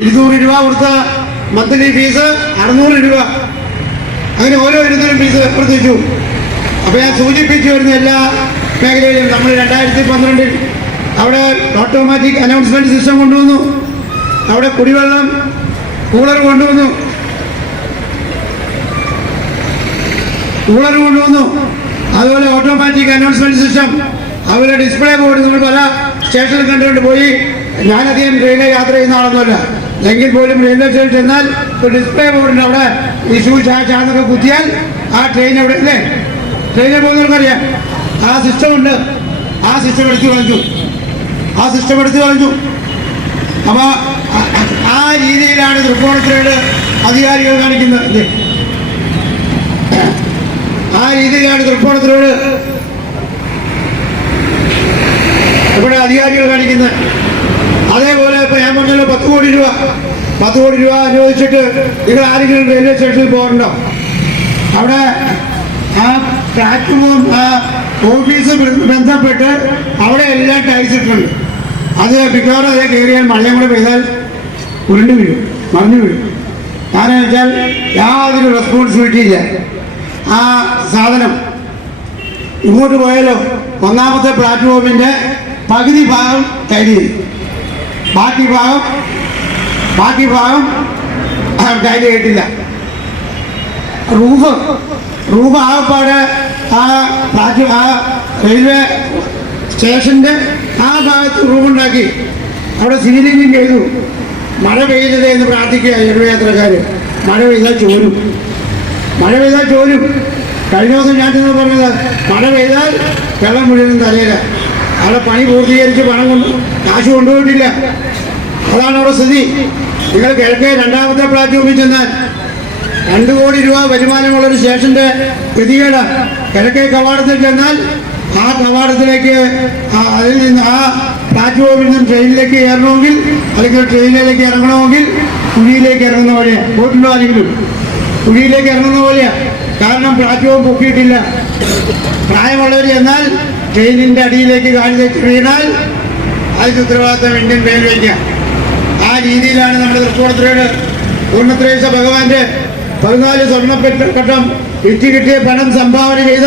200 രൂപ കൊടുത്ത monthly fees 600 രൂപ, അങ്ങനെ ഓരോ ഇനത്തിനും ഫീസ് വർദ്ധിച്ചു. അപ്പോൾ ഞാൻ സൂചിപ്പിച്ചു വരുന്ന എല്ലാ മേഖലയിലും നമ്മൾ 2012 അവിടെ ഓട്ടോമാറ്റിക് അനൗൺസ്മെന്റ് സിസ്റ്റം കൊണ്ടുവന്നു, അവിടെ കുടിവെള്ളം കൂളർ കൊണ്ടുവന്നു, അതുപോലെ ഓട്ടോമാറ്റിക് അനൗൺസ്മെന്റ് സിസ്റ്റം, അതുപോലെ ഡിസ്പ്ലേ ബോർഡ്. നമ്മൾ പല സ്റ്റേഷനിൽ കണ്ടുകൊണ്ട് പോയി, ഞാനധികം ട്രെയിനിൽ യാത്ര ചെയ്യുന്ന ആളൊന്നുമല്ല, എങ്കിൽ പോലും റെയിൽവേ സ്റ്റേഷനിൽ ചെന്നാൽ ഒരു ഡിസ്പ്ലേ ബോർഡിൻ്റെ അവിടെ ഇഷ്യൂ ചാന്നൊക്കെ കുത്തിയാൽ ആ ട്രെയിൻ അവിടെ അല്ലേ, ട്രെയിനിൽ പോകുന്നവർക്കറിയാം ആ സിസ്റ്റം ഉണ്ട്. ആ സിസ്റ്റം എടുത്തു കളഞ്ഞു. അപ്പോൾ ആ രീതിയിലാണ് തൃപ്പൂണിത്തുറയുടെ അധികാരികൾ കാണിക്കുന്നത്. ഇവിടെ അധികാരികൾ കാണിക്കുന്നത്. അതേപോലെ ഇപ്പൊ ഞാൻ പറഞ്ഞല്ലോ 10 കോടി രൂപ അനുവദിച്ചിട്ട് നിങ്ങൾ ആരെങ്കിലും റെയിൽവേ സ്റ്റേഷനിൽ പോകണ്ടോ? അവിടെ ആ പ്ലാറ്റ്ഫോം ഓഫീസ് ബന്ധപ്പെട്ട് അവിടെ എല്ലാം ടൈൽസ് ഇട്ടുണ്ട്. അത് മിക്കവാറും അതേ കയറിയാൽ മഴയും കൂടെ പെയ്താൽ മറിഞ്ഞു വീഴും. കാരണം വെച്ചാൽ യാതൊരു റെസ്പോൺസിബിലിറ്റി ഇല്ല. ആ സാധനം ഇങ്ങോട്ട് പോയാലോ ഒന്നാമത്തെ പ്ലാറ്റ്ഫോമിൻ്റെ പകുതി ഭാഗം ടൈല് ചെയ്യും, ബാക്കി ഭാഗം ടൈല് ചെയ്തിട്ടില്ല. റൂഫ് ആകപ്പാട് ആ റെയിൽവേ സ്റ്റേഷൻ്റെ ആ ഭാഗത്ത് റൂമുണ്ടാക്കി അവിടെ സീലിംഗും ചെയ്തു. മഴ പെയ്യരുതേ എന്ന് പ്രാർത്ഥിക്കുക റെയിൽവേ യാത്രക്കാർ. മഴ പെയ്താൽ ചോരും. കഴിഞ്ഞ ദിവസം ഞാൻ ചെന്ന് പറഞ്ഞത്, മഴ പെയ്താൽ വെള്ളം മുഴുവൻ തലയില. അവിടെ പണി പൂർത്തീകരിച്ച് കാശ് കൊണ്ടുപോയിട്ടില്ല. അതാണ് അവിടെ സ്ഥിതി. നിങ്ങൾ കിഴക്കേ 2ാമത്തെ പ്ലാറ്റ്ഫോമിൽ ചെന്നാൽ 2 കോടി രൂപ വരുമാനമുള്ളൊരു സ്റ്റേഷൻ്റെ ഗതികേട്. കിഴക്കേ കവാടത്തിൽ ചെന്നാൽ ആ കവാടത്തിലേക്ക് അതിൽ നിന്ന് ആ പ്ലാറ്റ്ഫോമിൽ നിന്നും ട്രെയിനിലേക്ക് കയറണമെങ്കിൽ, അല്ലെങ്കിൽ ട്രെയിനിലേക്ക് ഇറങ്ങണമെങ്കിൽ കുഴിയിലേക്ക് ഇറങ്ങുന്ന പോലെയാണ്. പോയിട്ടുണ്ടോ ആരെങ്കിലും? കുഴിയിലേക്ക് ഇറങ്ങുന്ന പോലെയാണ്. കാരണം പ്ലാറ്റ്ഫോം പൊക്കിയിട്ടില്ല. പ്രായമുള്ളവർ എന്നാൽ ട്രെയിനിൻ്റെ അടിയിലേക്ക് കാല് തെറ്റി വീണാൽ അതിന് ഉത്തരവാദിത്തം ഇന്ത്യൻ റെയിൽവേക്കാണ്. ആ രീതിയിലാണ് നമ്മുടെ തൃപ്പൂണിത്തുറയുടെ പൂർണ്ണത്രയീശ ഭഗവാന്റെ 14 സ്വർണ്ണക്കട്ടം വിറ്റ് കിട്ടിയ പണം സംഭാവന ചെയ്ത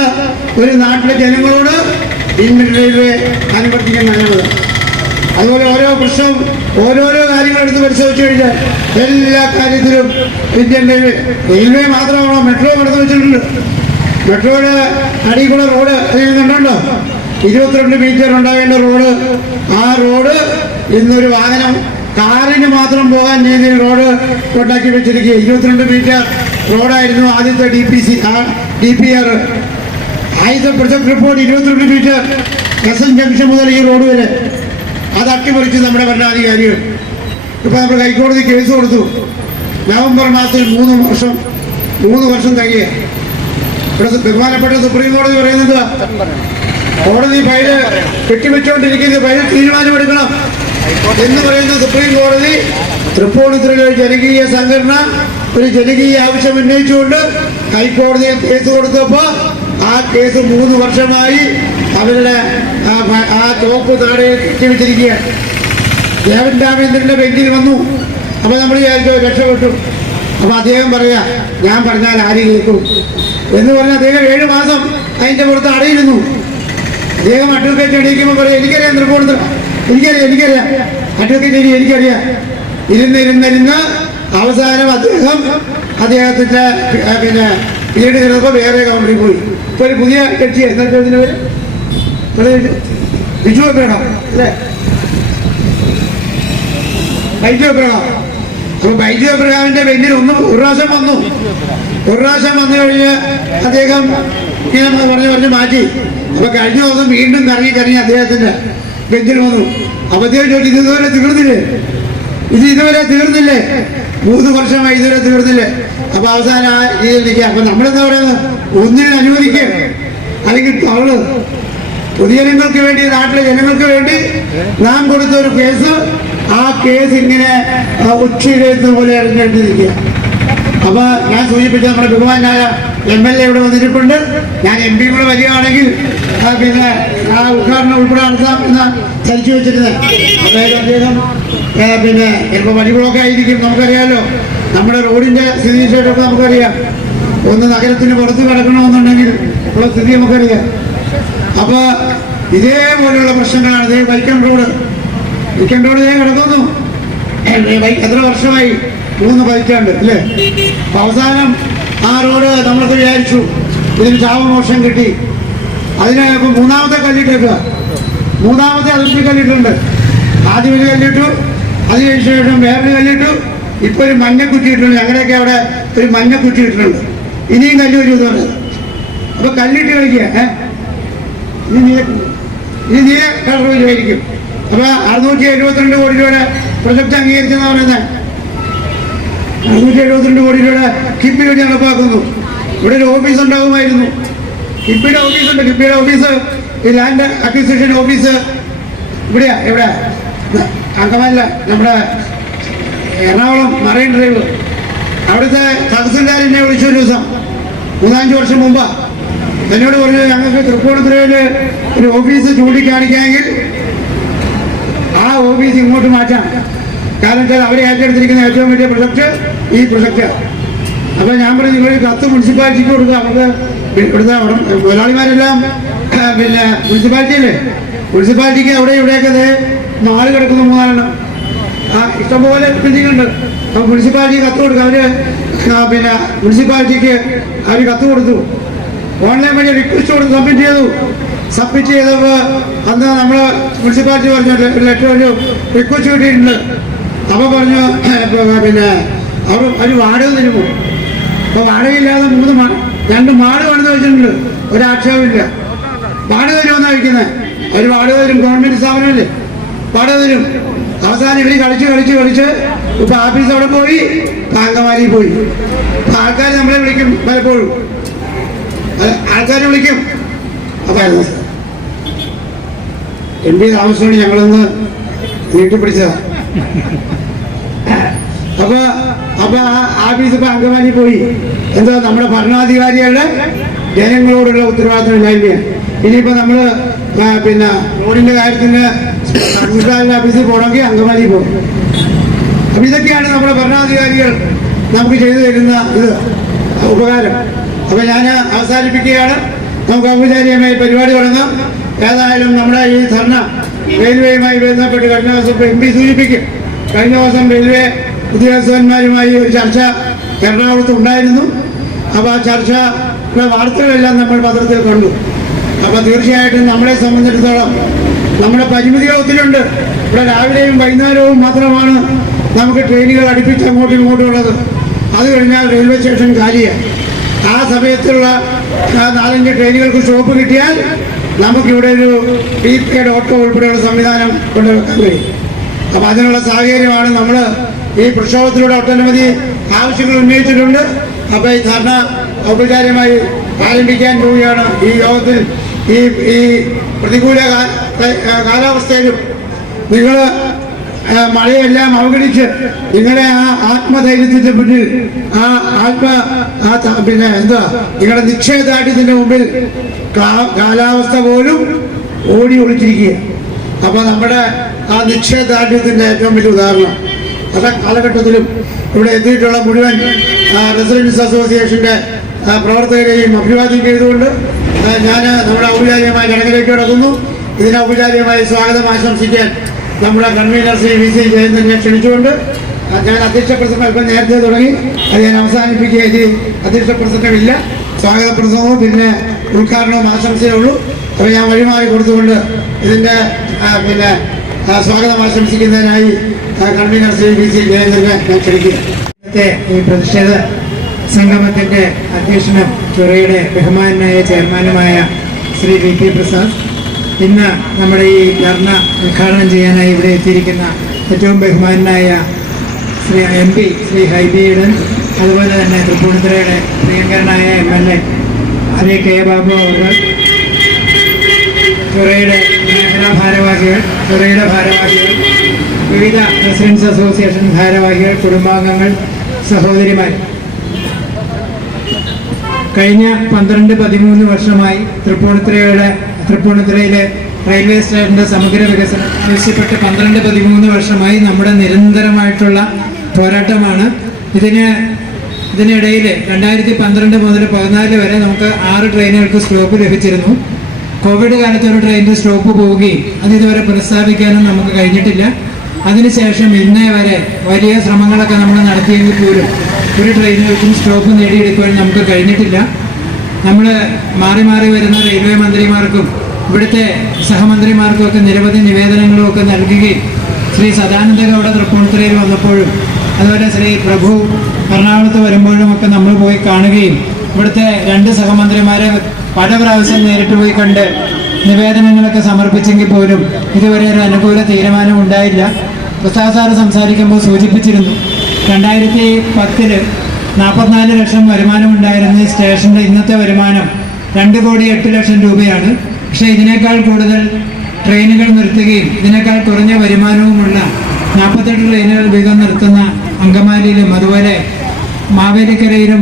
ഒരു നാട്ടിലെ ജനങ്ങളോട് ഇന്ത്യൻ റെയിൽവേ അനുവർത്തിക്കുന്നതാണ്. അതുപോലെ ഓരോ പ്രശ്നവും ഓരോരോ കാര്യങ്ങൾ എടുത്ത് പരിശോധിച്ചു കഴിഞ്ഞാൽ എല്ലാ കാര്യത്തിലും ഇന്ത്യൻ റെയിൽവേ മാത്രമാണോ മെട്രോ എടുത്ത് വെച്ചിട്ടുണ്ട്. മെട്രോയുടെ അടിയിലുള്ള റോഡ് കണ്ടുണ്ടോ? 22 മീറ്റർ ഉണ്ടാകേണ്ട റോഡ്, ആ റോഡ് ഇന്നൊരു വാഹനം കാറിന് മാത്രം പോകാൻ രീതിയിൽ റോഡ് ഉണ്ടാക്കി വെച്ചിരിക്കുക. 22 മീറ്റർ റോഡായിരുന്നു ആദ്യത്തെ DPR. ആദ്യത്തെ project report 22 metre SN junction മുതൽ ഈ റോഡ് വരെ. അത് അട്ടിമറിച്ച് നമ്മുടെ ഭരണാധികാരികൾ. ഇപ്പം നമ്മൾ ഹൈക്കോടതി കേസ് കൊടുത്തു. നവംബർ മാസത്തിൽ 3 വർഷം കഴിയുക. ഇവിടെ ബഹുമാനപ്പെട്ട സുപ്രീം കോടതി പറയുന്നത്, കോടതി ഫയല് കെട്ടിവെച്ചുകൊണ്ടിരിക്കുന്നത്, ഫയൽ തീരുമാനമെടുക്കണം എന്ന് പറയുന്ന സുപ്രീം കോടതി തൃപ്പൂണിത്തുറയിലെ ജനകീയ സംഘടന ഒരു ജനകീയ ആവശ്യം ഉന്നയിച്ചുകൊണ്ട് ഹൈക്കോടതിയിൽ കേസ് കൊടുത്തപ്പോൾ ആ കേസ് 3 വർഷമായി അവരുടെ ആ ചോപ്പ് താഴെ കെട്ടിവെച്ചിരിക്കുക. ദേവൻ രാമേന്ദ്രൻ്റെ ബെഞ്ചിൽ വന്നു. അപ്പോൾ നമ്മൾ വിചാരിച്ചോ രക്ഷപ്പെട്ടു. അപ്പോൾ അദ്ദേഹം പറയാ, ഞാൻ പറഞ്ഞാൽ ആര് കേൾക്കും എന്ന് പറഞ്ഞാൽ അദ്ദേഹം 7 മാസം അതിൻ്റെ പുറത്ത് അടയിരുന്നു. അദ്ദേഹം അഡ്വക്കേറ്റ് എണീക്കുമ്പോൾ പറയാം, എനിക്കറിയാം തൃപ്പൂണിത്തുറ, എനിക്കറിയാം അഡ്വക്കേറ്റ് എനിക്കറിയാം. ഇരുന്ന് അവസാനം അദ്ദേഹത്തിൻ്റെ പിന്നീട് ചിലപ്പോൾ വേറെ കൗണ്ടറിൽ പോയി. ഇപ്പോൾ ഒരു പുതിയ കക്ഷി എന്നൊക്കെ ഇതിന് പേര് ബിജു എബ്രഹാം അല്ലേ, ബൈജു എബ്രഹാം. അപ്പോൾ ബൈജു എബ്രഹാമിൻ്റെ ബെഞ്ചിൽ ഒരു പ്രാവശ്യം വന്നു കഴിഞ്ഞ് അദ്ദേഹം ഇങ്ങനെ പറഞ്ഞ് മാറ്റി. അപ്പോൾ കഴിഞ്ഞ ദിവസം വീണ്ടും കറങ്ങി അദ്ദേഹത്തിൻ്റെ ബെഞ്ചിൽ വന്നു. അപ്പോൾ അദ്ദേഹം ചോദിച്ചു, ഇതുവരെ തീർന്നില്ലേ? 3 വർഷമായി ഇതുവരെ തീർന്നില്ലേ? അപ്പോൾ അവസാനം ആ രീതിയിൽ നിൽക്കുക. അപ്പം നമ്മളെന്താ പറയുന്നത്, ഒന്നിനെ അനുവദിക്കുക, അല്ലെങ്കിൽ അവള് പൊതുജനങ്ങൾക്ക് വേണ്ടി, നാട്ടിലെ ജനങ്ങൾക്ക് വേണ്ടി നാം കൊടുത്ത ഒരു കേസ്, ആ കേസ് ഇങ്ങനെ ഉച്ചയിലെത്തുന്ന പോലെ ഇറങ്ങിയിട്ടിരിക്കുക. അപ്പോൾ ഞാൻ സൂചിപ്പിച്ച നമ്മുടെ ബഹുമാനായ MLA ഇവിടെ വന്നിട്ടുണ്ട്. ഞാൻ MP കൂടെ വരികയാണെങ്കിൽ പിന്നെ ആ ഉദ്ഘാടനം ഉൾപ്പെടെ നടത്താം എന്ന് ധരിച്ചു വെച്ചിരുന്നത്. അതായത് അദ്ദേഹം പിന്നെ ചിലപ്പോൾ വഴി ബ്ലോക്ക് ആയിരിക്കും. നമുക്കറിയാമല്ലോ, നമ്മുടെ റോഡിൻ്റെ സ്ഥിതിവിശേഷമൊക്കെ നമുക്കറിയാം. ഒന്ന് നഗരത്തിന് പുറത്ത് കിടക്കണമെന്നുണ്ടെങ്കിൽ ഉള്ള സ്ഥിതി നമുക്കറിയാം. അപ്പോൾ ഇതേപോലെയുള്ള പ്രശ്നങ്ങളാണ്. ഇതേ വൈക്കം റോഡ് ഇതേ കിടക്കുന്നു. എത്ര വർഷമായി? 3 പതിറ്റാണ്ട് അല്ലേ? അപ്പം അവസാനം ആ റോഡ് നമ്മൾക്ക് വിചാരിച്ചു ഇതിന് ശാപമോക്ഷം കിട്ടി. അതിന് ഇപ്പം 3ാമത്തെ കല്ലിട്ടേക്കുക. 3ാമത്തെ അതിർത്തി കല്ലിട്ടുണ്ട്. ആദ്യം ഒരു കല്ലിട്ടു, അതിന് ശേഷം വേറൊരു കല്ലിട്ടു, ഇപ്പൊ ഒരു മഞ്ഞക്കുറ്റി ഇട്ടിട്ടുണ്ട്. ഞങ്ങളുടെയൊക്കെ അവിടെ ഒരു മഞ്ഞക്കുറ്റി ഇട്ടിട്ടുണ്ട്. ഇനിയും കല്ല് വരും എന്ന് പറയുന്നത്. അപ്പൊ കല്ലിട്ട് കളിക്കുക. ഇനി നീല കളർ വരുമായിരിക്കും. അപ്പൊ 672 കോടി രൂപയുടെ പ്രൊജക്ട് അംഗീകരിച്ചെന്ന് പറയുന്നത്. 672 കോടി രൂപയുടെ കിഫ്ബി വേണ്ടി നടപ്പാക്കുന്നു. ഇവിടെ ഒരു ഓഫീസ് ഉണ്ടാകുമായിരുന്നു. കിഫ്ബിയുടെ ഓഫീസുണ്ട്. കിഫ്ബിയുടെ ഓഫീസ് ഈ ലാൻഡ് അക്വിസിഷൻ ഓഫീസ് ഇവിടെയാ. എവിടെ? അങ്കമാലില, നമ്മുടെ എറണാകുളം മറൈൻ ഡ്രൈവ്. അവിടുത്തെ തഹസിൽദാർ എന്നെ വിളിച്ചു ഒരു ദിവസം 3-5 വർഷം മുമ്പ്. എന്നോട് പറഞ്ഞു, ഞങ്ങൾക്ക് തൃപ്പൂണിത്തുറയിൽ ഒരു ഓഫീസ് ചൂണ്ടിക്കാണിക്കാമെങ്കിൽ ആ ഓഫീസ് ഇങ്ങോട്ട് മാറ്റാം. കാരണം വെച്ചാൽ അവരെ ഏറ്റെടുത്തിരിക്കുന്ന ഏറ്റവും വലിയ പ്രൊജക്ട് ഈ പ്രൊജക്ട്. അപ്പോൾ ഞാൻ പറഞ്ഞു, നിങ്ങൾ കത്ത് മുനിസിപ്പാലിറ്റിക്ക് കൊടുക്കുക. അവർക്ക് ഇവിടുത്തെ മുതലാളിമാരെല്ലാം പിന്നെ മുനിസിപ്പാലിറ്റിയല്ലേ, മുനിസിപ്പാലിറ്റിക്ക് അവിടെ ഇവിടെയൊക്കെ മാള് കിടക്കുന്ന 3-4 ഇഷ്ടംപോലെ ബിൽഡിംഗ് ഉണ്ട്. അപ്പോൾ മുനിസിപ്പാലിറ്റി കത്ത് കൊടുക്കുക. അവർ പിന്നെ മുനിസിപ്പാലിറ്റിക്ക് അവർ കത്ത് കൊടുത്തു. ഓൺലൈൻ വഴി റിക്വസ്റ്റ് കൊടുത്ത് സബ്മിറ്റ് ചെയ്തപ്പോൾ അന്ന് നമ്മൾ മുനിസിപ്പാലിറ്റി പറഞ്ഞു ലെറ്റർ ഒരു റിക്വസ്റ്റ് കിട്ടിയിട്ടുണ്ട്. അപ്പോൾ പറഞ്ഞു പിന്നെ അവർ വാടക തരുമോ? അപ്പോൾ വാടകയില്ലാതെ 2 മാട് പണിത് വെച്ചിട്ടുണ്ട്. ഒരാക്ഷേപമില്ല. വാടക തരുമെന്നാണ് കഴിക്കുന്നത്. അവർ വാടക തരും. ഗവൺമെൻറ് സ്ഥാപനമല്ലേ, വാടക തരും. അവസാനം ഇവർ കളിച്ച് ഇപ്പം ആഫീസ് അവിടെ പോയി, അങ്കമാലി പോയി. അപ്പം ആൾക്കാർ നമ്മളെ വിളിക്കും, പലപ്പോഴും ആൾക്കാർ വിളിക്കും. അതായിരുന്നു MP താമസിച്ചുകൊണ്ട് ഞങ്ങളൊന്ന് നീട്ടിപ്പിടിച്ചതാണ്. അപ്പൊ ആ ആഫീസ് ഇപ്പൊ അങ്കമാലി പോയി. എന്താ, നമ്മുടെ ഭരണാധികാരികളുടെ ജനങ്ങളോടുള്ള ഉത്തരവാദിത്തമില്ലായ്മയാണ്. ഇനിയിപ്പോ നമ്മള് പിന്നെ റോഡിന്റെ കാര്യത്തിന് മുനിസിപ്പാലിറ്റി ഓഫീസിൽ പോകണമെങ്കിൽ അങ്കമാലി പോകും. അപ്പൊ ഇതൊക്കെയാണ് നമ്മുടെ ഭരണാധികാരികൾ നമുക്ക് ചെയ്തു തരുന്ന ഉപകാരം. അപ്പൊ ഞാൻ അവസാനിപ്പിക്കുകയാണ്. നമുക്ക് ഔപചാരികമായി പരിപാടി തുടങ്ങാം. ഏതായാലും നമ്മുടെ ഈ ധർണ റെയിൽവേയുമായി ബന്ധപ്പെട്ട് കഴിഞ്ഞ ദിവസം MP സൂചിപ്പിക്കും. കഴിഞ്ഞ ദിവസം റെയിൽവേ ഉദ്യോഗസ്ഥന്മാരുമായി ഒരു ചർച്ച എറണാകുളത്ത് ഉണ്ടായിരുന്നു. അപ്പോൾ ആ ചർച്ചയുടെ വാർത്തകളെല്ലാം നമ്മൾ പത്രത്തിൽ കണ്ടു. അപ്പോൾ തീർച്ചയായിട്ടും നമ്മളെ സംബന്ധിച്ചിടത്തോളം നമ്മുടെ പരിമിതികൾ ഒത്തിരിയുണ്ട്. ഇവിടെ രാവിലെയും വൈകുന്നേരവും മാത്രമാണ് നമുക്ക് ട്രെയിനുകൾ അടുപ്പിച്ച് അങ്ങോട്ടും ഇങ്ങോട്ടും ഉള്ളത്. അത് കഴിഞ്ഞാൽ റെയിൽവേ സ്റ്റേഷൻ കാലിയാണ്. ആ സമയത്തുള്ള 4-5 ട്രെയിനുകൾക്ക് സ്റ്റോപ്പ് കിട്ടിയാൽ നമുക്കിവിടെ ഒരു പ്രീപെയ്ഡ് ഓട്ടോ ഉൾപ്പെടെയുള്ള സംവിധാനം കൊണ്ടുവെക്കാൻ കഴിയും. അപ്പം അതിനുള്ള സാഹചര്യമാണ് നമ്മൾ ഈ പ്രക്ഷോഭത്തിലൂടെ ഒട്ടനവധി ആവശ്യങ്ങൾ ഉന്നയിച്ചിട്ടുണ്ട്. അപ്പോൾ ഈ ധർണ ഔപചാരികമായി ആരംഭിക്കാൻ പോവുകയാണ്. ഈ യോഗത്തിൽ ഈ പ്രതികൂല കാലാവസ്ഥയിലും നിങ്ങൾ മഴയെല്ലാം അവഗണിച്ച് നിങ്ങളുടെ ആ ആത്മധൈര്യത്തിന്റെ മുന്നിൽ പിന്നെ എന്താ നിങ്ങളുടെ നിശ്ചയദാർഢ്യത്തിന്റെ മുമ്പിൽ കാലാവസ്ഥ പോലും ഓടി ഒളിച്ചിരിക്കുക. അപ്പൊ നമ്മുടെ ആ നിശ്ചയദാർഢ്യത്തിന്റെ ഏറ്റവും വലിയ ഉദാഹരണം അതാ കാലഘട്ടത്തിലും ഇവിടെ എത്തിയിട്ടുള്ള മുഴുവൻ റെസിഡൻസ് അസോസിയേഷന്റെ പ്രവർത്തകരെയും അഭിവാദ്യം ചെയ്തുകൊണ്ട് ഞാൻ നമ്മുടെ ഔപചാരികമായ ചടങ്ങിലേക്ക് കിടക്കുന്നു. ഇതിന് ഔപചാരികമായി സ്വാഗതം ആശംസിക്കാൻ നമ്മുടെ കൺവീനർ ശ്രീ VC ജയന്തനെ ക്ഷണിച്ചുകൊണ്ട് ഞാൻ അധ്യക്ഷ പ്രസംഗം അല്പം നേരത്തെ തുടങ്ങി. അത് ഞാൻ അവസാനിപ്പിക്കുക. അധ്യക്ഷ പ്രസംഗമില്ല, സ്വാഗത പ്രസംഗവും പിന്നെ ഉദ്ഘാടനവും ആശംസയേ ഉള്ളൂ. അപ്പോൾ ഞാൻ വഴിമാറി കൊടുത്തുകൊണ്ട് ഇതിൻ്റെ പിന്നെ സ്വാഗതം ആശംസിക്കുന്നതിനായി കൺവീനർ ശ്രീ VC ജയന്തനെ ഞാൻ ക്ഷണിക്കുക. ഇന്നത്തെ ഈ പ്രതിഷേധ സംഗമത്തിൻ്റെ അധ്യക്ഷനും ചുറയുടെ ബഹുമാനായ ചെയർമാനുമായ ശ്രീ VP പ്രസാദ്, ഇന്ന് നമ്മുടെ ഈ ധർണ ഉദ്ഘാടനം ചെയ്യാനായി ഇവിടെ എത്തിയിരിക്കുന്ന ഏറ്റവും ബഹുമാനായ ശ്രീ MP ശ്രീ ഹൈബി ഈഡൻ, അതുപോലെ തന്നെ തൃപ്പൂണിത്തുറയുടെ പ്രിയങ്കരനായ MLA ശ്രീ K ബാബു അവർ, ചുറയുടെ മേഖലാ ഭാരവാഹികൾ, വിവിധ റെസിഡൻസ് അസോസിയേഷൻ ഭാരവാഹികൾ, കുടുംബാംഗങ്ങൾ, സഹോദരിമാർ, കഴിഞ്ഞ 12-13 വർഷമായി തൃപ്പൂണിത്തുറയിലെ റെയിൽവേ സ്റ്റേഷന്റെ സമഗ്ര വികസനം ആവശ്യപ്പെട്ട് 12-13 വർഷമായി നമ്മുടെ നിരന്തരമായിട്ടുള്ള പോരാട്ടമാണ്. ഇതിനിടയിൽ 2012 മുതൽ 2014 വരെ നമുക്ക് 6 ട്രെയിനുകൾക്ക് സ്റ്റോപ്പ് ലഭിച്ചിരുന്നു. കോവിഡ് കാലത്ത് ഒരു ട്രെയിനിൻ്റെ സ്റ്റോപ്പ് പോവുകയും അത് ഇതുവരെ പുനഃസ്ഥാപിക്കാനും നമുക്ക് കഴിഞ്ഞിട്ടില്ല. അതിനുശേഷം ഇന്നേ വരെ വലിയ ശ്രമങ്ങളൊക്കെ നമ്മൾ നടത്തിയെങ്കിൽ പോലും ഒരു ട്രെയിനുകൾക്കും സ്റ്റോപ്പ് നേടിയെടുക്കുവാൻ നമുക്ക് കഴിഞ്ഞിട്ടില്ല. നമ്മൾ മാറി മാറി വരുന്ന റെയിൽവേ മന്ത്രിമാർക്കും ഇവിടുത്തെ സഹമന്ത്രിമാർക്കും ഒക്കെ നിരവധി നിവേദനങ്ങളും ഒക്കെ നൽകുകയും ശ്രീ സദാനന്ദ ഗൗഡ തൃപ്പൂണിത്തുറയിൽ വന്നപ്പോഴും അതുപോലെ ശ്രീ പ്രഭു എറണാകുളത്ത് വരുമ്പോഴും ഒക്കെ നമ്മൾ പോയി കാണുകയും ഇവിടുത്തെ 2 സഹമന്ത്രിമാരെ പല പ്രാവശ്യം നേരിട്ട് പോയി കണ്ട് നിവേദനങ്ങളൊക്കെ സമർപ്പിച്ചെങ്കിൽ പോലും ഇതുവരെ ഒരു അനുകൂല തീരുമാനം ഉണ്ടായില്ല. പ്രസാദ് സാറ് സംസാരിക്കുമ്പോൾ സൂചിപ്പിച്ചിരുന്നു 2010 44 ലക്ഷം വരുമാനം ഉണ്ടായിരുന്ന ഈ സ്റ്റേഷൻ്റെ ഇന്നത്തെ വരുമാനം 2,08,00,000 രൂപയാണ്. പക്ഷേ ഇതിനേക്കാൾ കൂടുതൽ ട്രെയിനുകൾ നിർത്തുകയും ഇതിനേക്കാൾ കുറഞ്ഞ വരുമാനവുമുള്ള 48 ട്രെയിനുകൾ വീതം നിർത്തുന്ന അങ്കമാലിയിലും അതുപോലെ മാവേലിക്കരയിലും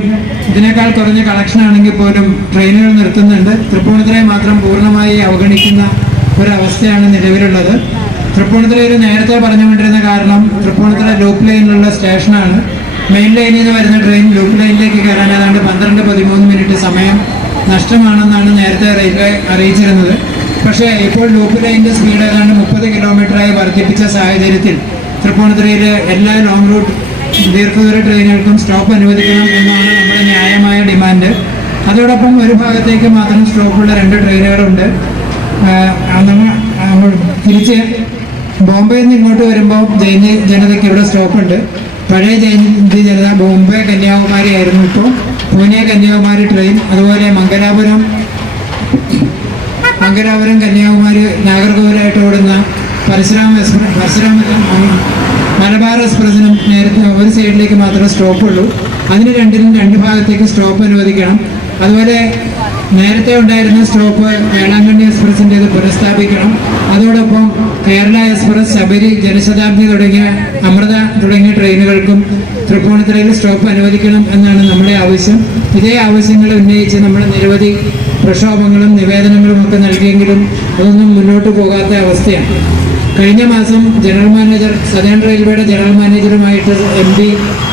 ഇതിനേക്കാൾ കുറഞ്ഞ കളക്ഷൻ ആണെങ്കിൽ പോലും ട്രെയിനുകൾ നിർത്തുന്നുണ്ട്. തൃപ്പൂണിത്തുറയെ മാത്രം പൂർണ്ണമായി അവഗണിക്കുന്ന ഒരവസ്ഥയാണ് നിലവിലുള്ളത്. തൃപ്പൂണിത്തുറയിൽ നേരത്തെ പറഞ്ഞുകൊണ്ടിരുന്ന കാരണം തൃപ്പൂണിത്തുറ ലൂപ്പ് ലൈനിലുള്ള സ്റ്റേഷനാണ്. മെയിൻ ലൈനിൽ നിന്ന് വരുന്ന ട്രെയിൻ ലൂപ്പ് ലൈനിലേക്ക് കയറാൻ ഏതാണ്ട് 12-13 മിനിറ്റ് സമയം നഷ്ടമാണെന്നാണ് നേരത്തെ റെയിൽവേ അറിയിച്ചിരുന്നത്. പക്ഷേ ഇപ്പോൾ ലൂപ്പ് ലൈനിൻ്റെ സ്പീഡ് ഏതാണ്ട് 30 കിലോമീറ്ററായി വർദ്ധിപ്പിച്ച സാഹചര്യത്തിൽ തൃപ്പൂണിത്തുറയിൽ എല്ലാ ലോങ് റൂട്ട് ദീർഘദൂര ട്രെയിനുകൾക്കും സ്റ്റോപ്പ് അനുവദിക്കണം എന്നാണ് നമ്മുടെ ന്യായമായ ഡിമാൻഡ്. അതോടൊപ്പം ഒരു ഭാഗത്തേക്ക് മാത്രം സ്റ്റോപ്പുള്ള 2 ട്രെയിനുകളുണ്ട്. തിരിച്ച് ബോംബെയിൽ നിന്ന് ഇങ്ങോട്ട് വരുമ്പോൾ ജൈന ജനതയ്ക്ക് ഇവിടെ സ്റ്റോപ്പുണ്ട്. പഴയ ജൈനതി ജനത ബോംബെ കന്യാകുമാരി ആയിരുന്നു. ഇപ്പോൾ പൂനെ കന്യാകുമാരി ട്രെയിൻ, അതുപോലെ മംഗലാപുരം കന്യാകുമാരി നാഗർകോവിലായിട്ട് ഓടുന്ന പരശുരാമ മലബാർ എക്സ്പ്രസിനും നേരത്തെ ഒരു സൈഡിലേക്ക് മാത്രമേ സ്റ്റോപ്പുള്ളൂ. അതിന് 2 ഭാഗത്തേക്ക് സ്റ്റോപ്പ് അനുവദിക്കണം. അതുപോലെ നേരത്തെ ഉണ്ടായിരുന്ന സ്റ്റോപ്പ് വേളാങ്കണ്ണി എക്സ്പ്രസിൻ്റെ ഇത് പുനഃസ്ഥാപിക്കണം. അതോടൊപ്പം കേരള എക്സ്പ്രസ്, ശബരി, ജനശതാബ്ദി തുടങ്ങിയ അമൃത തുടങ്ങിയ ട്രെയിനുകൾക്കും തൃപ്പൂണിത്തുറയിൽ സ്റ്റോപ്പ് അനുവദിക്കണം എന്നാണ് നമ്മുടെ ആവശ്യം. ഇതേ ആവശ്യങ്ങൾ ഉന്നയിച്ച് നമ്മൾ നിരവധി പ്രക്ഷോഭങ്ങളും നിവേദനങ്ങളും ഒക്കെ നൽകിയെങ്കിലും അതൊന്നും മുന്നോട്ട് പോകാത്ത അവസ്ഥയാണ്. കഴിഞ്ഞ മാസം ജനറൽ മാനേജർ, സദേൺ റെയിൽവേയുടെ ജനറൽ മാനേജറുമായിട്ട് MP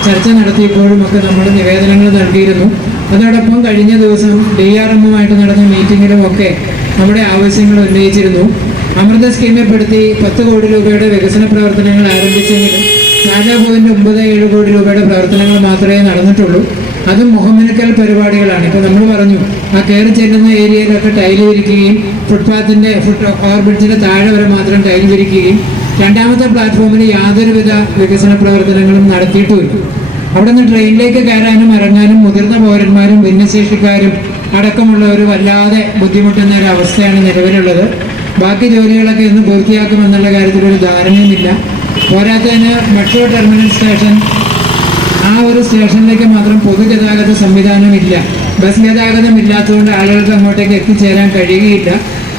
ചർച്ച നടത്തിയപ്പോഴും ഒക്കെ നമ്മൾ നിവേദനങ്ങൾ നൽകിയിരുന്നു. അതോടൊപ്പം കഴിഞ്ഞ ദിവസം DRM-ഉമായിട്ട് നടന്ന മീറ്റിങ്ങിലും ഒക്കെ നമ്മുടെ ആവശ്യങ്ങൾ ഉന്നയിച്ചിരുന്നു. അമൃത സ്കീമിൽപ്പെടുത്തി 10 കോടി രൂപയുടെ വികസന പ്രവർത്തനങ്ങൾ ആരംഭിച്ചെങ്കിലും 4.97 കോടി രൂപയുടെ പ്രവർത്തനങ്ങൾ മാത്രമേ നടന്നിട്ടുള്ളൂ. അതും മുഖമിനുക്കൽ പരിപാടികളാണ്. ഇപ്പോൾ നമ്മൾ പറഞ്ഞു ആ കയറി ചെല്ലുന്ന ഏരിയയിലൊക്കെ ടൈല് വിരിക്കുകയും ഫുട് ഓവർ ബ്രിഡ്ജിൻ്റെ താഴെ വരെ മാത്രം ടൈല് വിരിക്കുകയും 2ാമത്തെ പ്ലാറ്റ്ഫോമിൽ യാതൊരുവിധ വികസന പ്രവർത്തനങ്ങളും നടത്തിയിട്ടുമില്ല. അവിടെ നിന്ന് ട്രെയിനിലേക്ക് കയറാനും ഇറങ്ങാനും മുതിർന്ന പൗരന്മാരും ഭിന്നശേഷിക്കാരും അടക്കമുള്ളവർ വല്ലാതെ ബുദ്ധിമുട്ടുന്ന ഒരു അവസ്ഥയാണ് നിലവിലുള്ളത്. ബാക്കി ജോലികളൊക്കെ ഇന്ന് പൂർത്തിയാക്കുമെന്നുള്ള കാര്യത്തിൽ ഒരു ധാരണയുമില്ല. പോരാത്തതിന് മെട്രോ ടെർമിനൽ സ്റ്റേഷൻ, ആ ഒരു സ്റ്റേഷനിലേക്ക് മാത്രം പൊതുഗതാഗത സംവിധാനമില്ല. ബസ് ഗതാഗതം ഇല്ലാത്തതുകൊണ്ട് ആളുകൾക്ക് അങ്ങോട്ടേക്ക് എത്തിച്ചേരാൻ കഴിയുകയില്ല.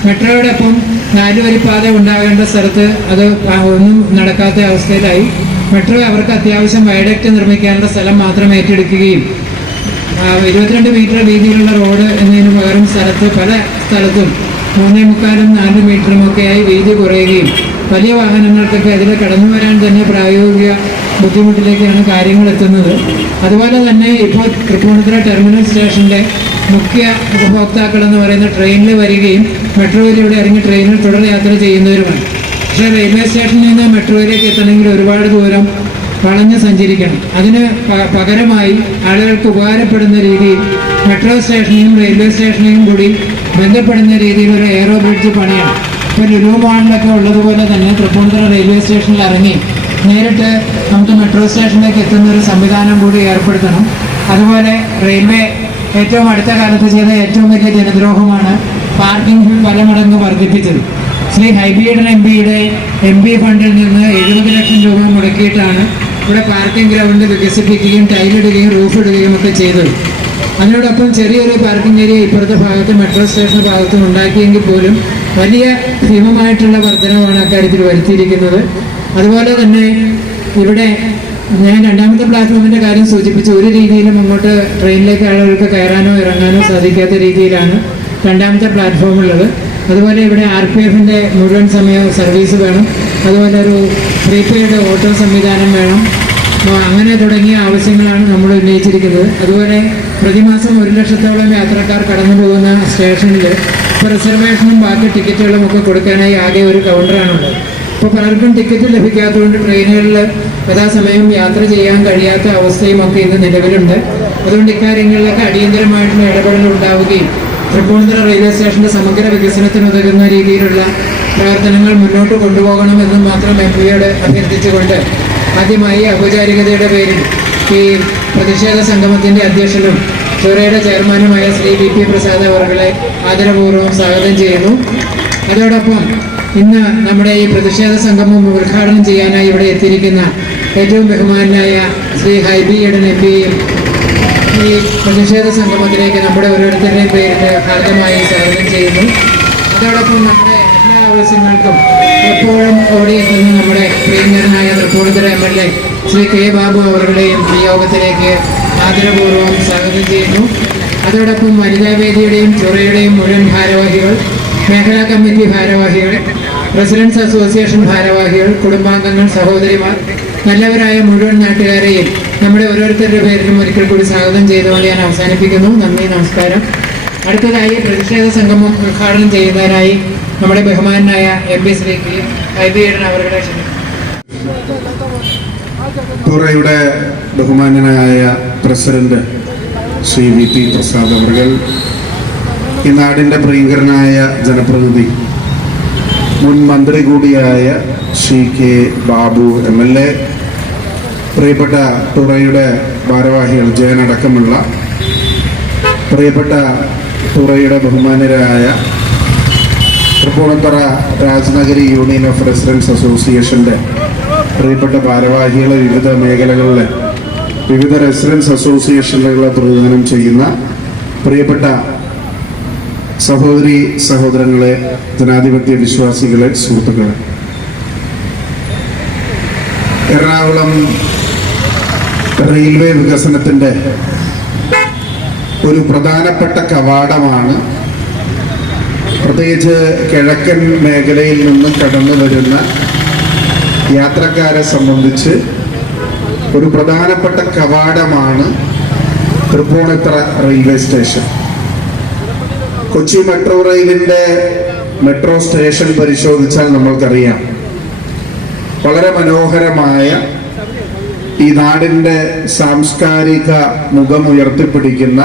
മെട്രോയോടൊപ്പം 4 വരിപ്പാത ഉണ്ടാകേണ്ട സ്ഥലത്ത് അത് ഒന്നും നടക്കാത്ത അവസ്ഥയിലായി. മെട്രോ അവർക്ക് അത്യാവശ്യം വയഡക്റ്റ് നിർമ്മിക്കാനുള്ള സ്ഥലം മാത്രം ഏറ്റെടുക്കുകയും 22 മീറ്റർ വീതിയിലുള്ള റോഡ് എന്നതിന് പകരം പല സ്ഥലത്തും 3.25-4 മീറ്ററുമൊക്കെയായി വീതി കുറയുകയും വലിയ വാഹനങ്ങൾക്കൊക്കെ അതിൽ കടന്നു വരാൻ തന്നെ പ്രായോഗിക ബുദ്ധിമുട്ടിലേക്കാണ് കാര്യങ്ങൾ എത്തുന്നത്. അതുപോലെ തന്നെ ഇപ്പോൾ തൃപ്പൂണിത്തുറ ടെർമിനൽ സ്റ്റേഷൻ്റെ മുഖ്യ ഉപഭോക്താക്കളെന്ന് പറയുന്ന ട്രെയിനിൽ വരികയും മെട്രോയിലൂടെ ഇറങ്ങി ട്രെയിനിൽ തുടർ യാത്ര ചെയ്യുന്നവരുമാണ്. പക്ഷേ റെയിൽവേ സ്റ്റേഷനിൽ നിന്ന് മെട്രോയിലേക്ക് എത്തണമെങ്കിൽ ഒരുപാട് ദൂരം വളഞ്ഞ് സഞ്ചരിക്കണം. അതിന് പകരമായി ആളുകൾക്ക് ഉപകാരപ്പെടുന്ന രീതിയിൽ മെട്രോ സ്റ്റേഷനെയും റെയിൽവേ സ്റ്റേഷനെയും കൂടി ബന്ധപ്പെടുന്ന രീതിയിൽ ഒരു എയറോ ബ്രിഡ്ജ് പണിയാണ്. ഇപ്പോൾ ലുലു മോളിലൊക്കെ ഉള്ളതുപോലെ തന്നെ തൃപ്പൂണിത്തുറ റെയിൽവേ സ്റ്റേഷനിൽ ഇറങ്ങി നേരിട്ട് നമുക്ക് മെട്രോ സ്റ്റേഷനിലേക്ക് എത്തുന്ന ഒരു സംവിധാനം കൂടി ഏർപ്പെടുത്തണം. അതുപോലെ റെയിൽവേ ഏറ്റവും അടുത്ത കാലത്ത് ചെയ്ത ഏറ്റവും വലിയ ജനദ്രോഹമാണ് പാർക്കിംഗ് പല മടങ്ങ് വർദ്ധിപ്പിച്ചത്. ശ്രീ ഹൈബിയുടെ MP ഫണ്ടിൽ നിന്ന് 70 ലക്ഷം രൂപ മുടക്കിയിട്ടാണ് ഇവിടെ പാർക്കിംഗ് ഗ്രൗണ്ട് വികസിപ്പിക്കുകയും ടൈലിടുകയും റൂഫിടുകയും ഒക്കെ ചെയ്തത്. അതിനോടൊപ്പം ചെറിയൊരു പാർക്കിംഗ് ഏരിയ ഇപ്പുറത്തെ ഭാഗത്ത് മെട്രോ സ്റ്റേഷൻ ഭാഗത്തും ഉണ്ടാക്കിയെങ്കിൽ പോലും വലിയ ഭീമമായിട്ടുള്ള വർധനമാണ് അക്കാര്യത്തിൽ വരുത്തിയിരിക്കുന്നത്. അതുപോലെ തന്നെ ഇവിടെ ഞാൻ രണ്ടാമത്തെ പ്ലാറ്റ്ഫോമിന്റെ കാര്യം സൂചിപ്പിച്ചു. ഒരു രീതിയിലും അങ്ങോട്ട് ട്രെയിനിലേക്ക് ആളുകൾക്ക് കയറാനോ ഇറങ്ങാനോ സാധിക്കാത്ത രീതിയിലാണ് രണ്ടാമത്തെ പ്ലാറ്റ്ഫോം ഉള്ളത്. അതുപോലെ ഇവിടെ RPFന്റെ മുഴുവൻ സമയ സർവീസ് വേണം. അതുപോലെ ഒരു പ്രീപെയ്ഡ് ഓട്ടോ സംവിധാനം വേണം. അങ്ങനെ തുടങ്ങിയ ആവശ്യങ്ങളാണ് നമ്മൾ ഉന്നയിച്ചിരിക്കുന്നത്. അതുപോലെ പ്രതിമാസം 1 ലക്ഷത്തോളം യാത്രക്കാർ കടന്നു പോകുന്ന സ്റ്റേഷനിൽ ഇപ്പോൾ റിസർവേഷനും ബാക്കി ടിക്കറ്റുകളും ഒക്കെ കൊടുക്കാനായി ആകെ ഒരു കൗണ്ടറാണുള്ളത്. ഇപ്പോൾ പലർക്കും ടിക്കറ്റ് ലഭിക്കാത്തതുകൊണ്ട് ട്രെയിനുകളിൽ യഥാസമയം യാത്ര ചെയ്യാൻ കഴിയാത്ത അവസ്ഥയും ഒക്കെ ഇന്ന് നിലവിലുണ്ട്. അതുകൊണ്ട് ഇക്കാര്യങ്ങളിലൊക്കെ അടിയന്തരമായിട്ടുള്ള ഇടപെടൽ ഉണ്ടാവുകയും തൃപ്പൂണിത്തുറ റെയിൽവേ സ്റ്റേഷന്റെ സമഗ്ര വികസനത്തിന് ഉതകുന്ന രീതിയിലുള്ള പ്രവർത്തനങ്ങൾ മുന്നോട്ട് കൊണ്ടുപോകണമെന്നും മാത്രം MPയോട് അഭ്യർത്ഥിച്ചുകൊണ്ട് ആദ്യമായി ഔപചാരികതയുടെ പേരിൽ ഈ പ്രതിഷേധ സംഗമത്തിന്റെ അധ്യക്ഷനും ചൊറയുടെ ചെയർമാനുമായ ശ്രീ VP പ്രസാദ് അവരുടെ ആദരപൂർവ്വം സ്വാഗതം ചെയ്യുന്നു. അതോടൊപ്പം ഇന്ന് നമ്മുടെ ഈ പ്രതിഷേധ സംഗമം ഉദ്ഘാടനം ചെയ്യാനായി ഇവിടെ എത്തിയിരിക്കുന്ന ഏറ്റവും ബഹുമാനായ ശ്രീ ഹൈബി ഈഡൻ MPയും ഈ പ്രതിഷേധ സംഗമത്തിലേക്ക് നമ്മുടെ ഓരോരുത്തരുടെയും പേരിൽ ഹാർദമായി സ്വാഗതം ചെയ്യുന്നു. അതോടൊപ്പം നമ്മുടെ എല്ലാ ആവശ്യങ്ങൾക്കും എപ്പോഴും ഓടിയെത്തുന്ന നമ്മുടെ പ്രിയങ്കരനായ തൃപ്പൂണിത്തുറ MLA ശ്രീ K. ബാബു അവരുടെയും ഈ യോഗത്തിലേക്ക് ആദരപൂർവ്വം സ്വാഗതം ചെയ്യുന്നു. അതോടൊപ്പം വനിതാവേദിയുടെയും ചൊറയുടെയും മുഴുവൻ ഭാരവാഹികൾ, മേഖലാ കമ്മിറ്റി ഭാരവാഹികൾ, റെസിഡൻസ് അസോസിയേഷൻ ഭാരവാഹികൾ, കുടുംബാംഗങ്ങൾ, സഹോദരിമാർ, നല്ലവരായ മുഴുവൻ നാട്ടുകാരെയും നമ്മുടെ ഓരോരുത്തരുടെ പേരിലും ഒരിക്കൽ കൂടി സ്വാഗതം ചെയ്തുകൊണ്ട് ഞാൻ അവസാനിപ്പിക്കുന്നു. നന്ദി, നമസ്കാരം. അടുത്തതായി പ്രതിഷേധ സംഗമം ഉദ്ഘാടനം ചെയ്യുന്നതിനായി നമ്മുടെ ബഹുമാനായ MP ശ്രീ ഹൈബി ഈഡൻ അവരുടെ തുറയുടെ ബഹുമാന്യനായ പ്രസിഡന്റ് ശ്രീ VP പ്രസാദ് അവർ, ഈ നാടിൻ്റെ പ്രിയങ്കരനായ ജനപ്രതിനിധി മുൻ മന്ത്രി കൂടിയായ ശ്രീ K. ബാബു MLA, പ്രിയപ്പെട്ട തുറയുടെ ഭാരവാഹികൾ ജയനടക്കമുള്ള പ്രിയപ്പെട്ട തുറയുടെ ബഹുമാന്യരായ തൃപ്പൂണിത്തുറ രാജനഗരി യൂണിയൻ ഓഫ് റെസിഡൻസ് അസോസിയേഷൻ്റെ പ്രിയപ്പെട്ട ഭാരവാഹികളെ, വിവിധ മേഖലകളിലെ വിവിധ റെസിഡൻസ് അസോസിയേഷനുകളെ പ്രതിനിധാനം ചെയ്യുന്ന പ്രിയപ്പെട്ട സഹോദരി സഹോദരങ്ങളെ, ജനാധിപത്യ വിശ്വാസികളെ, സുഹൃത്തുക്കളെ, എറണാകുളം റെയിൽവേ വികസനത്തിൻ്റെ ഒരു പ്രധാനപ്പെട്ട കവാടമാണ്. പ്രത്യേകിച്ച് കിഴക്കൻ മേഖലയിൽ നിന്നും കടന്നു വരുന്ന യാത്രക്കാരെ സംബന്ധിച്ച് ഒരു പ്രധാനപ്പെട്ട കവാടമാണ് Thrippunithura railway station. Kochi metro റെയിലിൻ്റെ മെട്രോ സ്റ്റേഷൻ പരിശോധിച്ചാൽ നമ്മൾക്കറിയാം, വളരെ മനോഹരമായ ഈ നാടിൻ്റെ സാംസ്കാരിക മുഖം ഉയർത്തിപ്പിടിക്കുന്ന,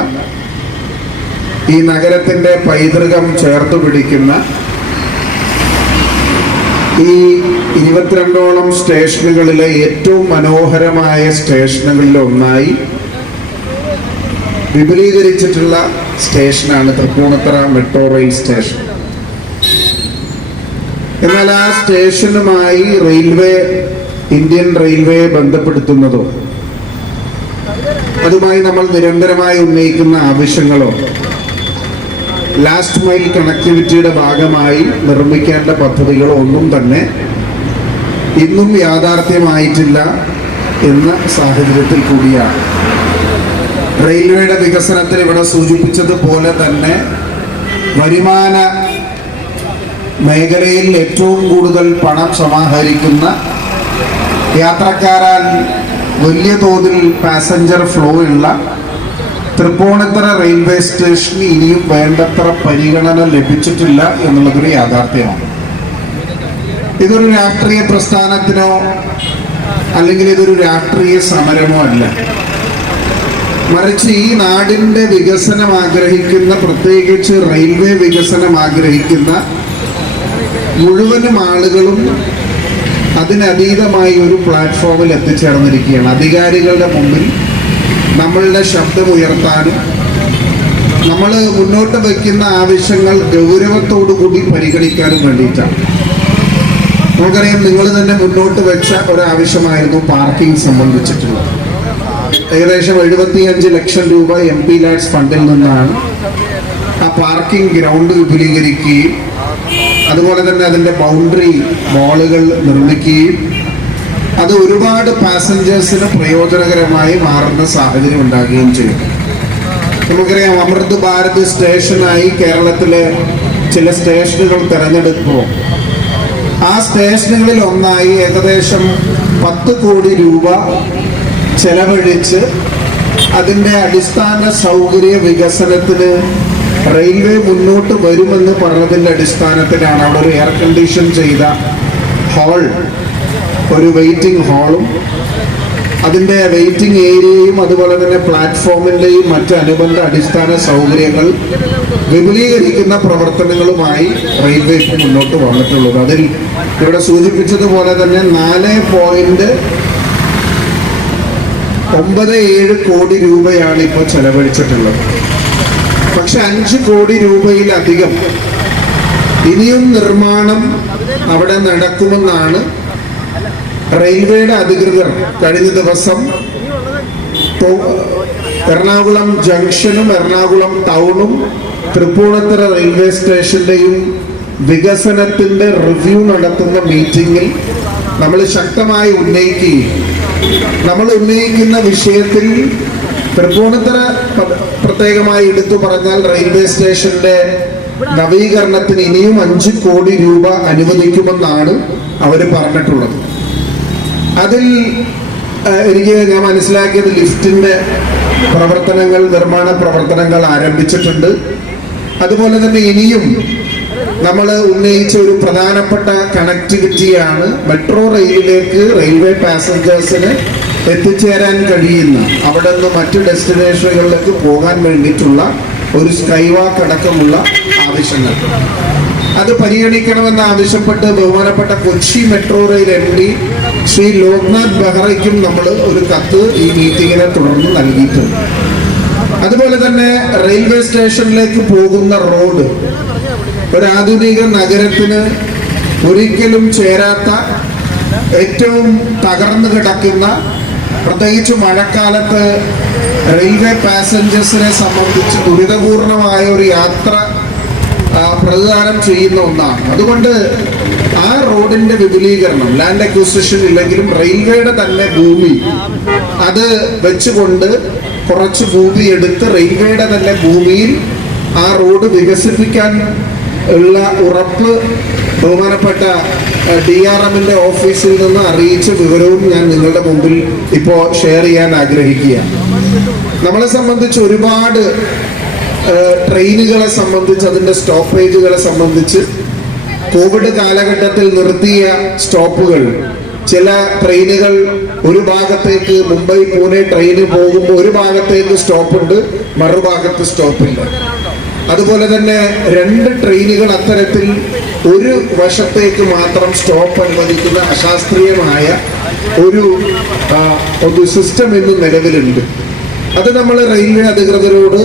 ഈ നഗരത്തിൻ്റെ പൈതൃകം ചേർത്ത് പിടിക്കുന്ന, ഈ 22ഓളം സ്റ്റേഷനുകളിലെ ഏറ്റവും മനോഹരമായ സ്റ്റേഷനുകളിൽ ഒന്നായി വിപുലീകരിച്ചിട്ടുള്ള സ്റ്റേഷനാണ് തൃപ്പൂണിത്തുറ മെട്രോ റെയിൽ സ്റ്റേഷൻ. എന്നാൽ ആ സ്റ്റേഷനുമായി ഇന്ത്യൻ റെയിൽവേ ബന്ധപ്പെടുത്തുന്നതോ അതുമായി നമ്മൾ നിരന്തരമായി ഉന്നയിക്കുന്ന ആവശ്യങ്ങളോ ലാസ്റ്റ് മൈൽ കണക്ടിവിറ്റിയുടെ ഭാഗമായി നിർമ്മിക്കേണ്ട പദ്ധതികളോ ഒന്നും തന്നെ ഇന്നും യാഥാർത്ഥ്യമായിട്ടില്ല എന്ന സാഹചര്യത്തിൽ കൂടിയാണ് റെയിൽവേയുടെ വികസനത്തിന് ഇവിടെ സൂചിപ്പിച്ചതുപോലെ തന്നെ വരുമാന മേഖലയിൽ ഏറ്റവും കൂടുതൽ പണം സമാഹരിക്കുന്ന, യാത്രക്കാരാൽ വലിയ തോതിൽ പാസഞ്ചർ ഫ്ലോ ഉള്ള തൃപ്പൂണിത്തുറ റെയിൽവേ സ്റ്റേഷന് ഇനിയും വേണ്ടത്ര പരിഗണന ലഭിച്ചിട്ടില്ല എന്നുള്ളതൊരു യാഥാർത്ഥ്യമാണ്. ഇതൊരു രാഷ്ട്രീയ പ്രസ്ഥാനത്തിനോ അല്ലെങ്കിൽ ഇതൊരു രാഷ്ട്രീയ സമരമോ അല്ല, മറിച്ച് ഈ നാടിൻ്റെ വികസനം ആഗ്രഹിക്കുന്ന, പ്രത്യേകിച്ച് റെയിൽവേ വികസനം ആഗ്രഹിക്കുന്ന മുഴുവനും ആളുകളും അതിനതീതമായി ഒരു പ്ലാറ്റ്ഫോമിൽ എത്തിച്ചേർന്നിരിക്കുകയാണ്. അധികാരികളുടെ മുമ്പിൽ നമ്മളുടെ ശബ്ദം ഉയർത്താനും നമ്മൾ മുന്നോട്ട് വയ്ക്കുന്ന ആവശ്യങ്ങൾ ഗൗരവത്തോടു കൂടി പരിഗണിക്കാനും വേണ്ടിയിട്ടാണ്. നമുക്കറിയാം, നിങ്ങൾ തന്നെ മുന്നോട്ട് വെച്ച ഒരാവശ്യമായിരുന്നു പാർക്കിംഗ് സംബന്ധിച്ചിട്ടുള്ളത്. ഏകദേശം 75 ലക്ഷം രൂപ MP ലാഡ്സ് ഫണ്ടിൽ നിന്നാണ് ആ പാർക്കിംഗ് ഗ്രൗണ്ട് വിപുലീകരിക്കുകയും അതുപോലെ തന്നെ അതിൻ്റെ ബൗണ്ടറി വാളുകൾ നിർമ്മിക്കുകയും അത് ഒരുപാട് പാസഞ്ചേഴ്സിന് പ്രയോജനകരമായി മാറുന്ന സാഹചര്യം ഉണ്ടാകുകയും ചെയ്യും. നമുക്കറിയാം, അമൃത് ഭാരത് സ്റ്റേഷനായി കേരളത്തിലെ ചില സ്റ്റേഷനുകൾ തിരഞ്ഞെടുക്കുമ്പോൾ ആ സ്റ്റേഷനുകളിൽ ഒന്നായി ഏകദേശം 10 കോടി രൂപ ചെലവഴിച്ച് അതിൻ്റെ അടിസ്ഥാന സൗകര്യ വികസനത്തിന് റെയിൽവേ മുന്നോട്ട് വരുമെന്ന് പറഞ്ഞതിൻ്റെ അടിസ്ഥാനത്തിലാണ് അവിടെ ഒരു എയർ കണ്ടീഷൻ ചെയ്ത ഹാൾ, ഒരു വെയിറ്റിംഗ് ഹാളും അതിൻ്റെ വെയിറ്റിംഗ് ഏരിയയും അതുപോലെ തന്നെ പ്ലാറ്റ്ഫോമിൻ്റെയും മറ്റ് അനുബന്ധ അടിസ്ഥാന സൗകര്യങ്ങൾ വിപുലീകരിക്കുന്ന പ്രവർത്തനങ്ങളുമായി റെയിൽവേ മുന്നോട്ട് വന്നിട്ടുള്ളത്. അതിൽ ഇവിടെ സൂചിപ്പിച്ചതുപോലെ തന്നെ 4.97 കോടി രൂപയാണ് ഇപ്പോൾ ചെലവഴിച്ചിട്ടുള്ളത്. പക്ഷെ 5 കോടി രൂപയിലധികം ഇനിയും നിർമ്മാണം അവിടെ നടക്കുമെന്നാണ് റെയിൽവേയുടെ അധികൃതർ കഴിഞ്ഞ ദിവസം എറണാകുളം ജംഗ്ഷനും എറണാകുളം ടൗണും തൃപ്പൂണിത്തുറ റെയിൽവേ സ്റ്റേഷന്റെയും വികസനത്തിന്റെ റിവ്യൂ നടത്തുന്ന മീറ്റിംഗിൽ നമ്മൾ ശക്തമായി ഉന്നയിക്കുകയും നമ്മൾ ഉന്നയിക്കുന്ന വിഷയത്തിൽ തൃപ്പൂണിത്തുറ പ്രത്യേകമായി എടുത്തു പറഞ്ഞാൽ റെയിൽവേ സ്റ്റേഷന്റെ നവീകരണത്തിന് ഇനിയും 5 കോടി രൂപ അനുവദിക്കുമെന്നാണ് അവർ പറഞ്ഞിട്ടുള്ളത്. അതിൽ ഞാൻ മനസ്സിലാക്കിയത് ലിഫ്റ്റിന്റെ പ്രവർത്തനങ്ങൾ, നിർമ്മാണ പ്രവർത്തനങ്ങൾ ആരംഭിച്ചിട്ടുണ്ട്. അതുപോലെ തന്നെ ഇനിയും നമ്മൾ ഉന്നയിച്ച ഒരു പ്രധാനപ്പെട്ട കണക്ടിവിറ്റിയാണ് മെട്രോ റെയിലിലേക്ക് റെയിൽവേ പാസഞ്ചേഴ്സിന് എത്തിച്ചേരാൻ കഴിയുന്ന, അവിടെ നിന്ന് മറ്റ് ഡെസ്റ്റിനേഷനുകളിലേക്ക് പോകാൻ വേണ്ടിയിട്ടുള്ള ഒരു സ്കൈവാക്ക് അടക്കമുള്ള ആവശ്യങ്ങൾ. അത് പരിഗണിക്കണമെന്ന് ആവശ്യപ്പെട്ട് ബഹുമാനപ്പെട്ട Kochi metro rail MD Shri Loknath ബെഹ്റയ്ക്കും നമ്മൾ ഒരു കത്ത് ഈ മീറ്റിങ്ങിനെ തുടർന്ന് നൽകിയിട്ടുണ്ട്. അതുപോലെ തന്നെ റെയിൽവേ സ്റ്റേഷനിലേക്ക് പോകുന്ന റോഡ് ഒരു ആധുനിക നഗരത്തിന് ഒരിക്കലും ചേരാത്ത, ഏറ്റവും തകർന്നു കിടക്കുന്ന, പ്രത്യേകിച്ച് മഴക്കാലത്ത് റെയിൽവേ പാസഞ്ചേഴ്സിനെ സംബന്ധിച്ച് ദുരിതപൂർണമായ ഒരു യാത്ര പ്രതിദാനം ചെയ്യുന്ന ഒന്നാണ്. അതുകൊണ്ട് ആ റോഡിന്റെ വിപുലീകരണം, ലാൻഡ് അക്വിസിഷൻ ഇല്ലെങ്കിലും റെയിൽവേയുടെ തന്നെ ഭൂമി അത് വെച്ചുകൊണ്ട് കുറച്ച് ഭൂമി എടുത്ത് റെയിൽവേയുടെ തന്നെ ഭൂമിയിൽ ആ റോഡ് വികസിപ്പിക്കാൻ ഉള്ള ഉറപ്പ് ബഹുമാനപ്പെട്ട DRMന്റെ ഓഫീസിൽ നിന്ന് അറിയിച്ച വിവരവും ഞാൻ നിങ്ങളുടെ മുമ്പിൽ ഇപ്പോൾ ഷെയർ ചെയ്യാൻ ആഗ്രഹിക്കുകയാണ്. നമ്മളെ സംബന്ധിച്ച് ഒരുപാട് ട്രെയിനുകളെ സംബന്ധിച്ച്, അതിൻ്റെ സ്റ്റോപ്പേജുകളെ സംബന്ധിച്ച് കോവിഡ് കാലഘട്ടത്തിൽ നിർത്തിയ സ്റ്റോപ്പുകൾ, ചില ട്രെയിനുകൾ ഒരു ഭാഗത്തേക്ക് മുംബൈ പൂനെ ട്രെയിന് പോകുമ്പോൾ ഒരു ഭാഗത്തേക്ക് സ്റ്റോപ്പുണ്ട്, മറുഭാഗത്ത് സ്റ്റോപ്പില്ല. അതുപോലെ തന്നെ 2 ട്രെയിനുകൾ അത്തരത്തിൽ ഒരു വശത്തേക്ക് മാത്രം സ്റ്റോപ്പ് അനുവദിക്കുന്ന അശാസ്ത്രീയമായ ഒരു സിസ്റ്റം ഇന്ന് നിലവിലുണ്ട്. അത് നമ്മൾ റെയിൽവേ അധികൃതരോട്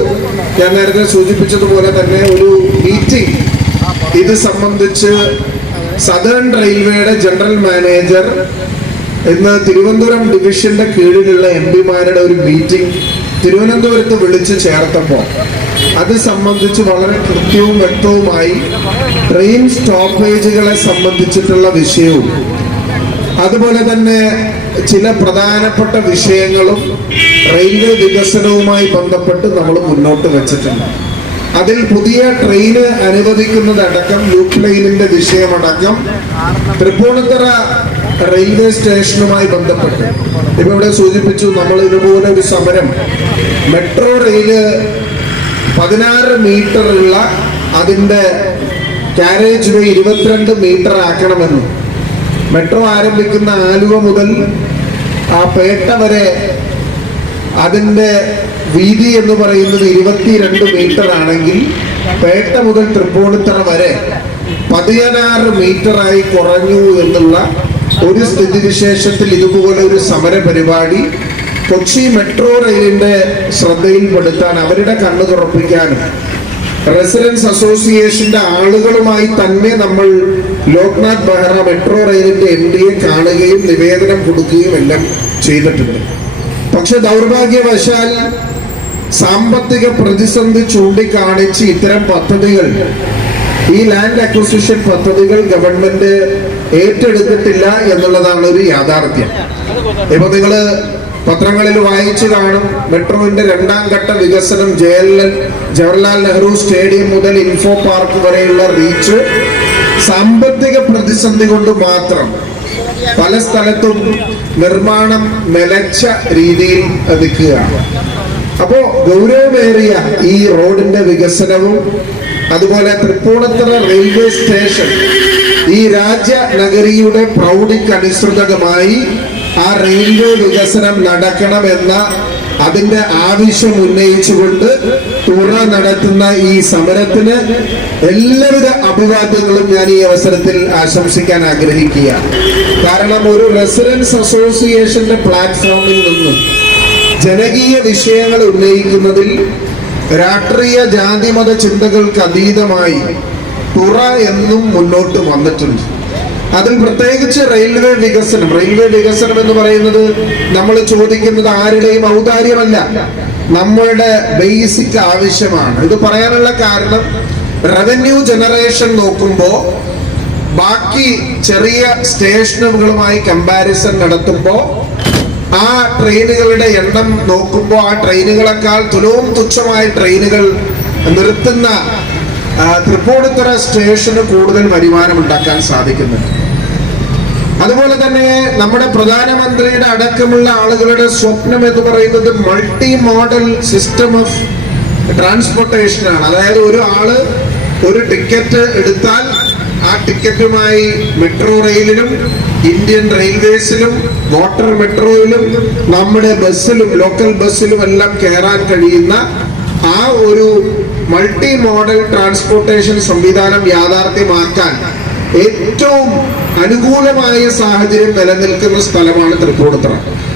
ഞാൻ നേരത്തെ സൂചിപ്പിച്ചതുപോലെ തന്നെ ഒരു മീറ്റിംഗ് ഇത് സംബന്ധിച്ച് സദേൺ റെയിൽവേയുടെ ജനറൽ മാനേജർ ഇന്ന് തിരുവനന്തപുരം ഡിവിഷന്റെ കീഴിലുള്ള MPമാരുടെ ഒരു മീറ്റിംഗ് തിരുവനന്തപുരത്ത് വിളിച്ചു ചേർത്തപ്പോൾ അത് സംബന്ധിച്ച് വളരെ കൃത്യവും വ്യക്തവുമായി ട്രെയിൻ സ്റ്റോപ്പേജുകളെ സംബന്ധിച്ചിട്ടുള്ള വിഷയവും അതുപോലെ തന്നെ ചില പ്രധാനപ്പെട്ട വിഷയങ്ങളും റെയിൽവേ വികസനവുമായി ബന്ധപ്പെട്ട് നമ്മൾ മുന്നോട്ട് വെച്ചിട്ടുണ്ട്. അതിൽ പുതിയ ട്രെയിന് അനുവദിക്കുന്നതടക്കം, ലൂപ്പ് ലൈനിന്റെ വിഷയമടക്കം, തൃപ്പൂണിത്തുറ റെയിൽവേ സ്റ്റേഷനുമായി ബന്ധപ്പെട്ട് ഇപ്പൊ ഇവിടെ സൂചിപ്പിച്ചു, നമ്മൾ ഇതുപോലെ ഒരു സമരം മെട്രോ റെയില് 16 മീറ്ററുള്ള അതിൻ്റെ കാരേജ് വേ 22 മീറ്റർ ആക്കണമെന്ന്. മെട്രോ ആരംഭിക്കുന്ന ആലുവ മുതൽ ആ പേട്ട വരെ അതിൻ്റെ വീതി എന്ന് പറയുന്നത് 22 മീറ്റർ ആണെങ്കിൽ പേട്ട മുതൽ തൃപ്പൂണിത്തുറ വരെ 16 മീറ്ററായി കുറഞ്ഞു എന്നുള്ള ഒരു സ്ഥിതിവിശേഷത്തിൽ ഇതുപോലെ ഒരു സമര പരിപാടി കൊച്ചി മെട്രോ റെയിലിന്റെ ശ്രദ്ധയിൽപ്പെടുത്താൻ, അവരുടെ കണ്ണു തുറപ്പിക്കാനും റെസിഡൻസ് അസോസിയേഷന്റെ ആളുകളുമായി തന്നെ നമ്മൾ ലോക്നാഥ് ബെഹ്റ മെട്രോ റെയിലിന്റെ MDയെ കാണുകയും നിവേദനം കൊടുക്കുകയും എല്ലാം ചെയ്തിട്ടുണ്ട്. പക്ഷെ ദൗർഭാഗ്യവശാൽ സാമ്പത്തിക പ്രതിസന്ധി ചൂണ്ടിക്കാണിച്ച് ഇത്തരം പദ്ധതികൾ, ഈ ലാൻഡ് അക്വിസിഷൻ പദ്ധതികൾ ഗവൺമെന്റ് ഏറ്റെടുത്തിട്ടില്ല എന്നുള്ളതാണ് ഒരു യാഥാർത്ഥ്യം. ഇപ്പൊ നിങ്ങള് പത്രങ്ങളിൽ വായിച്ചു കാണും, മെട്രോവിന്റെ 2ാം ഘട്ട വികസനം ജവഹർലാൽ നെഹ്റു സ്റ്റേഡിയം മുതൽ ഇൻഫോ പാർക്ക് വരെയുള്ള റീച്ച് സാമ്പത്തിക പ്രതിസന്ധി കൊണ്ട് മാത്രം പല സ്ഥലത്തും നിർമ്മാണം നിലച്ച രീതിയിൽ നിൽക്കുകയാണ്. അപ്പോ ഗൗരവമേറിയ ഈ റോഡിന്റെ വികസനവും അതുപോലെ തൃപ്പൂണിത്തുറ റെയിൽവേ സ്റ്റേഷൻ ഈ രാജ്യനഗരിയുടെ പ്രൗഢിക്കനുസൃതമായി ആ റെയിൽവേ വികസനം നടക്കണമെന്ന അതിന്റെ ആവശ്യം ഉന്നയിച്ചുകൊണ്ട് തുറ നടത്തുന്ന ഈ സമരത്തിന് എല്ലാവിധ അഭിവാദ്യങ്ങളും ഞാൻ ഈ അവസരത്തിൽ ആശംസിക്കാൻ ആഗ്രഹിക്കുകയാണ്. കാരണം ഒരു റെസിഡൻസ് അസോസിയേഷന്റെ പ്ലാറ്റ്ഫോമിൽ നിന്നും ജനകീയ വിഷയങ്ങൾ ഉന്നയിക്കുന്നതിൽ രാഷ്ട്രീയ ജാതിമത ചിന്തകൾക്ക് അതീതമായി തുറ എന്നും മുന്നോട്ട് വന്നിട്ടുണ്ട്. അതിൽ പ്രത്യേകിച്ച് റെയിൽവേ വികസനം എന്ന് പറയുന്നത് നമ്മൾ ചോദിക്കുന്നത് ആരുടെയും ഔദാര്യമല്ല, നമ്മളുടെ ബേസിക് ആവശ്യമാണ്. ഇത് പറയാനുള്ള കാരണം റവന്യൂ ജനറേഷൻ നോക്കുമ്പോൾ ബാക്കി ചെറിയ സ്റ്റേഷനുകളുമായി കമ്പാരിസൺ നടത്തുമ്പോൾ ആ ട്രെയിനുകളുടെ എണ്ണം നോക്കുമ്പോൾ ആ ട്രെയിനുകളെക്കാൾ തുലവും തുച്ഛമായ ട്രെയിനുകൾ നിർത്തുന്ന തൃപ്പൂണിത്തുറ സ്റ്റേഷന് കൂടുതൽ വരുമാനം ഉണ്ടാക്കാൻ സാധിക്കുന്നുണ്ട്. അതുപോലെ തന്നെ നമ്മുടെ പ്രധാനമന്ത്രിയുടെ അടക്കമുള്ള ആളുകളുടെ സ്വപ്നം എന്ന് പറയുന്നത് multi model system of transportation ആണ്. അതായത് ഒരു ആള് ഒരു ടിക്കറ്റ് എടുത്താൽ ആ ടിക്കറ്റുമായി മെട്രോ റെയിലിലും ഇന്ത്യൻ റെയിൽവേസിലും വാട്ടർ മെട്രോയിലും നമ്മുടെ ബസ്സിലും ലോക്കൽ ബസ്സിലും എല്ലാം കയറാൻ കഴിയുന്ന ആ ഒരു മൾട്ടി മോഡൽ ട്രാൻസ്പോർട്ടേഷൻ സംവിധാനം യാഥാർത്ഥ്യമാക്കാൻ ഏറ്റവും അനുകൂലമായ സാഹചര്യം നിലനിൽക്കുന്ന സ്ഥലമാണ് തൃപ്പൂണിത്തുറ.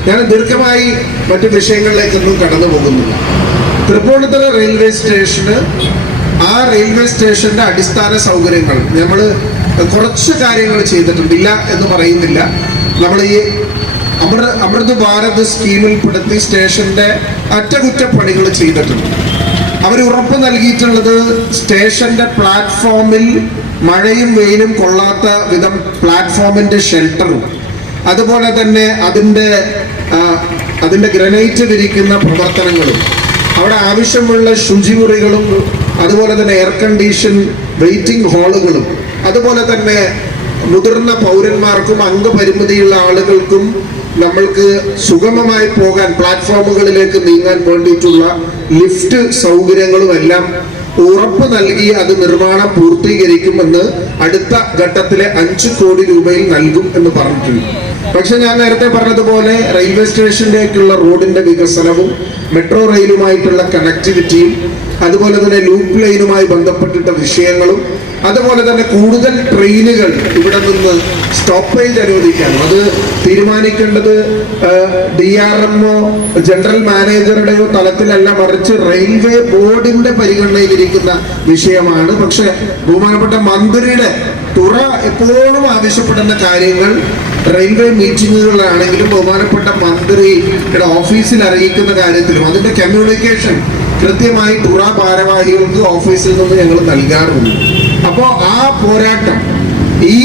ഞാൻ ദീർഘമായി മറ്റു വിഷയങ്ങളിലേക്കൊന്നും കടന്നു പോകുന്നില്ല. തൃപ്പൂണിത്തുറ റെയിൽവേ സ്റ്റേഷന് ആ റെയിൽവേ സ്റ്റേഷന്റെ അടിസ്ഥാന സൗകര്യങ്ങൾ നമ്മൾ കുറച്ച് കാര്യങ്ങൾ ചെയ്തിട്ടുണ്ടില്ല എന്ന് പറയുന്നില്ല. നമ്മൾ ഈ അമൃത് ഭാരത് സ്കീമിൽ പെടുത്തി സ്റ്റേഷന്റെ അറ്റകുറ്റപ്പണികൾ ചെയ്തിട്ടുണ്ട്. അവർ ഉറപ്പ് നൽകിയിട്ടുള്ളത് സ്റ്റേഷന്റെ പ്ലാറ്റ്ഫോമിൽ മഴയും വെയിലും കൊള്ളാത്ത വിധം പ്ലാറ്റ്ഫോമിന്റെ ഷെൽട്ടറും അതുപോലെ തന്നെ അതിന്റെ ഗ്രനൈറ്റ് വിരിക്കുന്ന പ്രവർത്തനങ്ങളും അവിടെ ആവശ്യമുള്ള ശുചിമുറികളും അതുപോലെ തന്നെ എയർ കണ്ടീഷൻ വെയിറ്റിംഗ് ഹാളുകളും അതുപോലെ തന്നെ മുതിർന്ന പൗരന്മാർക്കും അംഗപരിമിതിയുള്ള ആളുകൾക്കും നമ്മൾക്ക് സുഗമമായി പോകാൻ പ്ലാറ്റ്ഫോമുകളിലേക്ക് നീങ്ങാൻ വേണ്ടിയിട്ടുള്ള ലിഫ്റ്റ് സൗകര്യങ്ങളും എല്ലാം ഉറപ്പ് നൽകി അത് നിർമ്മാണം പൂർത്തീകരിക്കുമെന്ന് അടുത്ത ഘട്ടത്തിലെ 5 കോടി രൂപയിൽ നൽകും എന്ന് പറഞ്ഞിട്ടുണ്ട്. പക്ഷെ ഞാൻ നേരത്തെ പറഞ്ഞതുപോലെ റെയിൽവേ സ്റ്റേഷനിലേക്കുള്ള റോഡിന്റെ വികസനവും മെട്രോ റെയിലുമായിട്ടുള്ള കണക്ടിവിറ്റിയും അതുപോലെ തന്നെ ലൂപ്പ് ലൈനുമായി ബന്ധപ്പെട്ടിട്ട വിഷയങ്ങളും അതുപോലെ തന്നെ കൂടുതൽ ട്രെയിനുകൾ ഇവിടെ നിന്ന് സ്റ്റോപ്പേജ് അനുവദിക്കാനും അത് തീരുമാനിക്കേണ്ടത് DRMO ജനറൽ മാനേജറുടെയോ തലത്തിലല്ല, മറിച്ച് റെയിൽവേ ബോർഡിന്റെ പരിഗണനയിലിരിക്കുന്ന വിഷയമാണ്. പക്ഷെ ബഹുമാനപ്പെട്ട മന്ത്രിയുടെ തുറ എപ്പോഴും ആവശ്യപ്പെടുന്ന കാര്യങ്ങൾ റെയിൽവേ മീറ്റിങ്ങുകളിലാണെങ്കിലും ബഹുമാനപ്പെട്ട മന്ത്രിയുടെ ഓഫീസിൽ അറിയിക്കുന്ന കാര്യത്തിലും അതിന്റെ കമ്മ്യൂണിക്കേഷൻ കൃത്യമായി തുറ ഭാരവാഹികൾക്ക് ഓഫീസിൽ നിന്ന് ഞങ്ങൾ നൽകാറുണ്ട്. അപ്പോൾ ആ പോരാട്ടം ഈ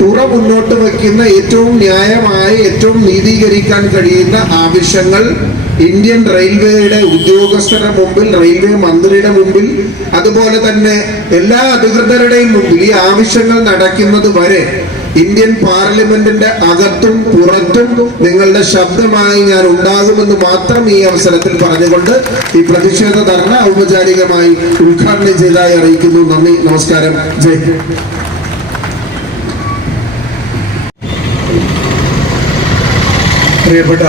തുറ മുന്നോട്ട് വയ്ക്കുന്ന ഏറ്റവും ന്യായമായ ഏറ്റവും നീതീകരിക്കാൻ കഴിയുന്ന ആവശ്യങ്ങൾ ഇന്ത്യൻ റെയിൽവേയുടെ ഉദ്യോഗസ്ഥരുടെ മുമ്പിൽ, റെയിൽവേ മന്ത്രിയുടെ മുമ്പിൽ, അതുപോലെ തന്നെ എല്ലാ അധികൃതരുടെയും മുമ്പിൽ ഈ ആവശ്യങ്ങൾ നടക്കുന്നത് വരെ ഇന്ത്യൻ പാർലമെന്റിന്റെ അകത്തും പുറത്തും നിങ്ങളുടെ ശബ്ദമായി ഞാൻ ഉണ്ടാകുമെന്ന് മാത്രം ഈ അവസരത്തിൽ പറഞ്ഞുകൊണ്ട് ഈ പ്രതിഷേധ ധർണ ഔപചാരികമായി ഉദ്ഘാടനം ചെയ്തതായി അറിയിക്കുന്നു. നന്ദി, നമസ്കാരം, ജയ് ഹിന്ദ്. പ്രിയപ്പെട്ട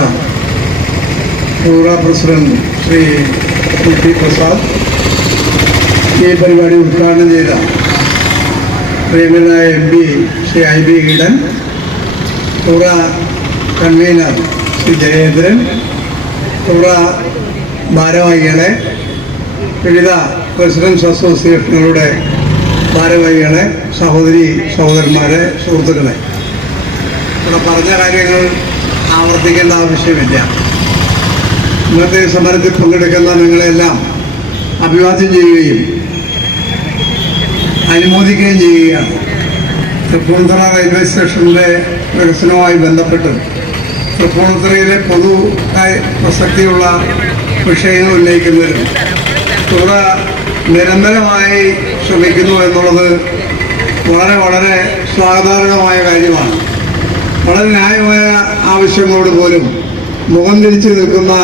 ടൂറ പ്രസിഡന്റ് ശ്രീ VP പ്രസാദ്, ഈ പരിപാടി ഉദ്ഘാടനം ചെയ്ത പ്രിയങ്കരനായ MP ശ്രീ IB ഈഡൻ, ടൂറ കൺവീനർ ശ്രീ ജയേന്ദ്രൻ, ടൂറ ഭാരവാഹികളെ, വിവിധ റെസിഡൻസ് അസോസിയേഷനുകളുടെ ഭാരവാഹികളെ, സഹോദരി സഹോദരന്മാരെ, സുഹൃത്തുക്കളെ, ഇവിടെ പറഞ്ഞ കാര്യങ്ങൾ ആവർത്തിക്കേണ്ട ആവശ്യമില്ല. ഇന്നത്തെ സമരത്തിൽ പങ്കെടുക്കുന്ന നിങ്ങളെല്ലാം അഭിവാദ്യം ചെയ്യുകയും അനുമോദിക്കുകയും ചെയ്യുകയാണ്. തൃപ്പൂണിത്തുറ റെയിൽവേ സ്റ്റേഷനിലെ വികസനവുമായി ബന്ധപ്പെട്ട് തൃപ്പൂണിത്തുറയിലെ പൊതു പ്രസക്തിയുള്ള വിഷയങ്ങൾ ഉന്നയിക്കുന്നതിനും തുറ നിരന്തരമായി ശ്രമിക്കുന്നു എന്നുള്ളത് വളരെ വളരെ സ്വാഗതാർഹമായ കാര്യമാണ്. വളരെ ന്യായമായ ആവശ്യങ്ങളോട് പോലും മുഖം തിരിച്ചു നിൽക്കുന്ന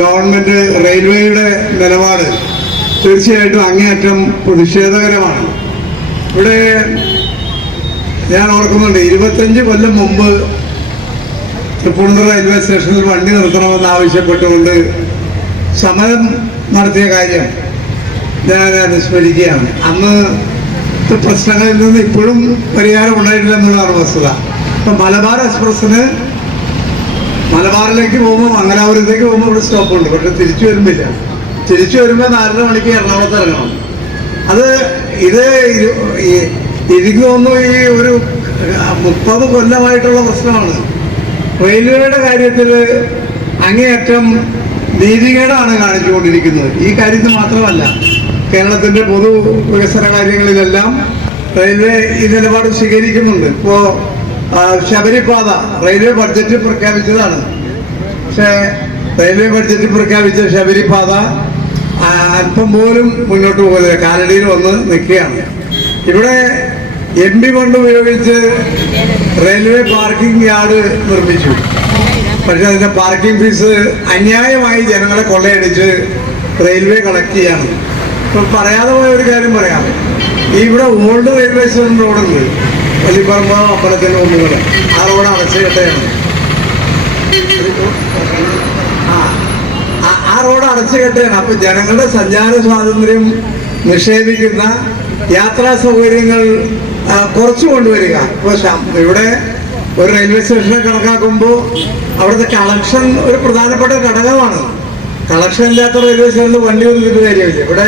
ഗവൺമെൻറ് റെയിൽവേയുടെ നിലപാട് തീർച്ചയായിട്ടും അങ്ങേയറ്റം പ്രതിഷേധകരമാണ്. ഇവിടെ ഞാൻ ഓർക്കുന്നുണ്ട് 25 കൊല്ലം മുമ്പ് തൃപ്പൂണിത്തുറ റെയിൽവേ സ്റ്റേഷനിൽ വണ്ടി നിർത്തണമെന്ന് ആവശ്യപ്പെട്ടുകൊണ്ട് സമരം നടത്തിയ കാര്യം ഞാൻ അനുസ്മരിക്കുകയാണ്. അന്ന് പ്രശ്നങ്ങളിൽ നിന്ന് ഇപ്പോഴും പരിഹാരം ഉണ്ടായിട്ടില്ല എന്നുള്ളതാണ് വസ്തുത. ഇപ്പം മലബാർ എക്സ്പ്രസ്സിന് മലബാറിലേക്ക് പോകുമ്പോൾ മംഗലാപുരത്തേക്ക് പോകുമ്പോൾ ഇവിടെ സ്റ്റോപ്പുണ്ട്, പക്ഷെ തിരിച്ചു വരുന്നില്ല. തിരിച്ചു വരുമ്പോൾ 4:30 മണിക്ക് എറണാകുളത്ത് ഇറങ്ങണം. അത് എനിക്ക് തോന്നുന്നു ഈ ഒരു 30 കൊല്ലമായിട്ടുള്ള പ്രശ്നമാണ്. റെയിൽവേയുടെ കാര്യത്തിൽ അങ്ങേയറ്റം നീതികേടാണ് കാണിച്ചുകൊണ്ടിരിക്കുന്നത്. ഈ കാര്യത്തിൽ മാത്രമല്ല, കേരളത്തിൻ്റെ പൊതു വികസന കാര്യങ്ങളിലെല്ലാം റെയിൽവേ ഈ നിലപാട് സ്വീകരിക്കുന്നുണ്ട്. ഇപ്പോൾ ശബരിപാത റെയിൽവേ ബഡ്ജറ്റ് പ്രഖ്യാപിച്ചതാണ്. പക്ഷേ റെയിൽവേ ബഡ്ജറ്റ് പ്രഖ്യാപിച്ച ശബരിപാത അല്പം പോലും മുന്നോട്ട് പോകുന്നില്ല, കാലടിയിൽ വന്ന് നിൽക്കുകയാണ്. ഇവിടെ MP ഫണ്ട് ഉപയോഗിച്ച് റെയിൽവേ പാർക്കിംഗ് യാർഡ് നിർമ്മിച്ചു. പക്ഷെ അതിൻ്റെ പാർക്കിംഗ് ഫീസ് അന്യായമായി ജനങ്ങളെ കൊള്ളയടിച്ച് റെയിൽവേ കളക്ട് ചെയ്യാണ്. ഇപ്പം പറയാതെ പോയ ഒരു കാര്യം പറയാം. ഇവിടെ ഓൾഡ് റെയിൽവേ സ്റ്റേഷൻ റോഡുണ്ട്, വലിയപ്പറമ്പ അമ്പലത്തിൻ്റെ മുമ്പ്. ആ റോഡ് അടച്ചുകെട്ടയാണ്. ആ റോഡ് അടച്ചുകെട്ടയാണ്. അപ്പം ജനങ്ങളുടെ സഞ്ചാര സ്വാതന്ത്ര്യം നിഷേധിക്കുന്ന യാത്രാ സൗകര്യങ്ങൾ കുറച്ചു കൊണ്ടുവരിക. ഇപ്പോൾ ഇവിടെ ഒരു റെയിൽവേ സ്റ്റേഷനെ കണക്കാക്കുമ്പോൾ അവിടുത്തെ കളക്ഷൻ ഒരു പ്രധാനപ്പെട്ട ഘടകമാണ്. കളക്ഷൻ ഇല്ലാത്ത റെയിൽവേ സ്റ്റേഷനിൽ വണ്ടി നിർത്തിയിട്ട് കാര്യമില്ല. ഇവിടെ